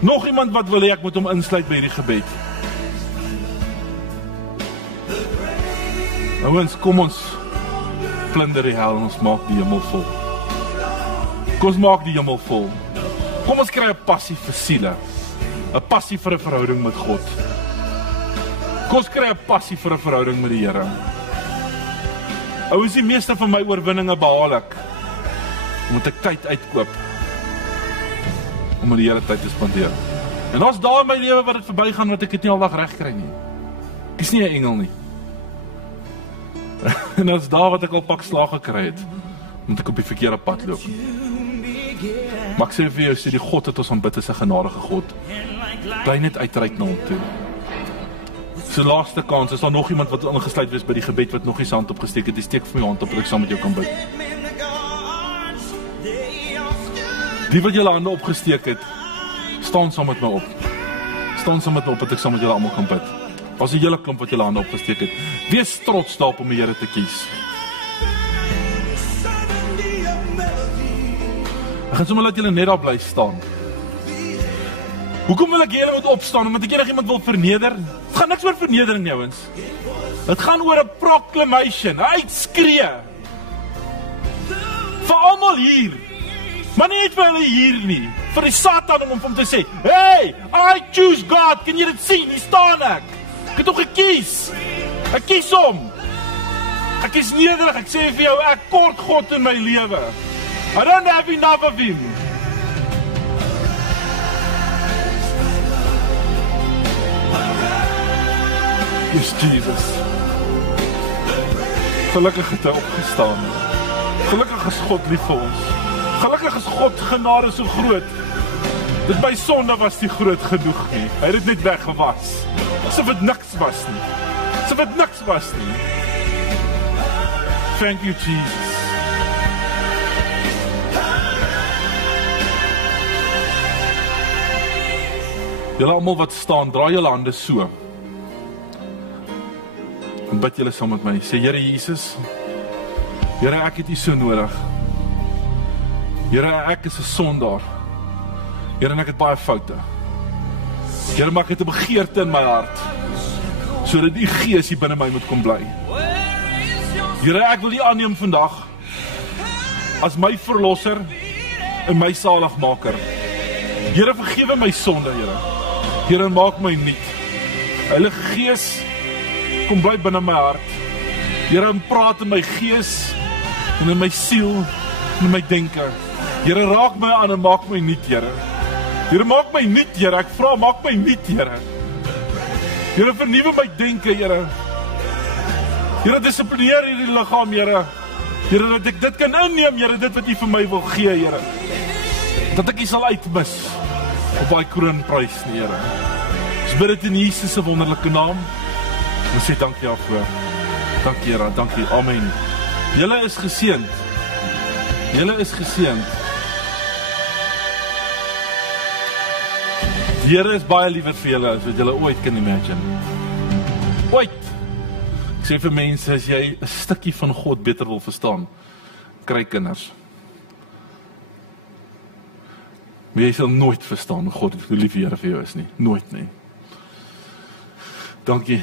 Nog iemand wat wil hê ek moet hom insluit by hierdie gebed. Ouens, kom ons plunder die hel en ons maak die hemel vol. Kom ons maak die hemel vol. Kom ons kry 'n passie vir siele. 'n Passie vir 'n verhouding met God. Kom ons kry 'n passie vir 'n verhouding met die Here. Ouens, die meeste van my oorwinninge behaal ek omdat ek tyd uitkoop om met die Here tyd te spandeer. En daar's daar in my lewe wat dit verbygaan wat ek dit nie aldag reg kry nie. Ek is nie 'n engel nie. En as daar wat ek al pak slaag gekry het, moet ek op die verkeerde pad loop. Maar ek sê vir jou, sê die God het ons aanbid is 'n genadige God. Bly net uitreik na hom toe. So laaste kans, is daar nog iemand wat aangesluit is by die gebed wat nog nie sy hand opgesteek het, die steek vir my hand op dat ek saam met jou kan bid. Die wat julle hande opgesteek het, staan saam met my op. Staan saam met my op dat ek saam met julle almal kan bid. Was 'n hele klomp wat julle hande opgesteek het. Wees trots daarop om die Here te kies. Ek gaan sommer laat julle net daar bly staan. Hoekom wil ek julle moet opstaan? Omdat ek enigiemand wil verneder? Het gaan niks oor vernedering nie, ouens. Het gaan oor 'n proclamation, 'n uitskree. Vir almal hier. Maar nie net vir hulle hier nie. Vir die Satan om hom te sê, hey, I choose God. Kan jy dit sien? Hier staan ek. Ek het hom gekies. Ek kies hom. Ek is nederig. Ek sê vir jou, ek kort God in my lewe. I don't have enough of him. Yes, Jesus. Gelukkig het hy opgestaan. Gelukkig is God lief vir ons. Gelukkig is God genade so groot. Dit my sonde was nie groot genoeg nie. Hy het dit net weggewas. Asof dit niks was nie. Asof dit niks was nie. Thank you, Jesus. Julle almal wat staan, draai julle hande so. En bid julle saam met my. Sê, Here Jesus, Here, ek het U so nodig. Here, ek is 'n sondaar. Here, en ek het baie foute. Here, maar ek het 'n begeerte in my hart, sodat U Gees hier binne my moet kom bly. Here, ek wil U aanneem vandag as my verlosser en my saligmaker. Here, vergewe my sonde, Here. Here, maak my nuut. Heilige Gees, kom bly binne my hart. Here, praat in my gees en in my siel en in my denke. Here, raak my aan en maak my nuut, Here. Here, maak my nuut, Here. Ek vra, maak my nuut, Here. Here, vernuwe my denke, Here. Here, dissiplineer hierdie liggaam, Here. Here, dat ek dit kan inneem, Here, dit wat U vir my wil gee, Here. Dat ek U sal uitmis op daai kroonprys, Here. Ons bid dit in Jesus se wonderlike naam. Ons sê dankie daarvoor. Dankie, Here, dankie. Amen. Julle is geseënd. Julle is geseënd. Die Here is baie liewer vir julle as wat julle ooit kan imagine. Ooit. Ek sê vir mense, as jy 'n stukkie van God beter wil verstaan, kry kinders. Maar jy sal nooit verstaan hoe God, hoe lief die Here vir jou is nie. Nooit nie. Dankie.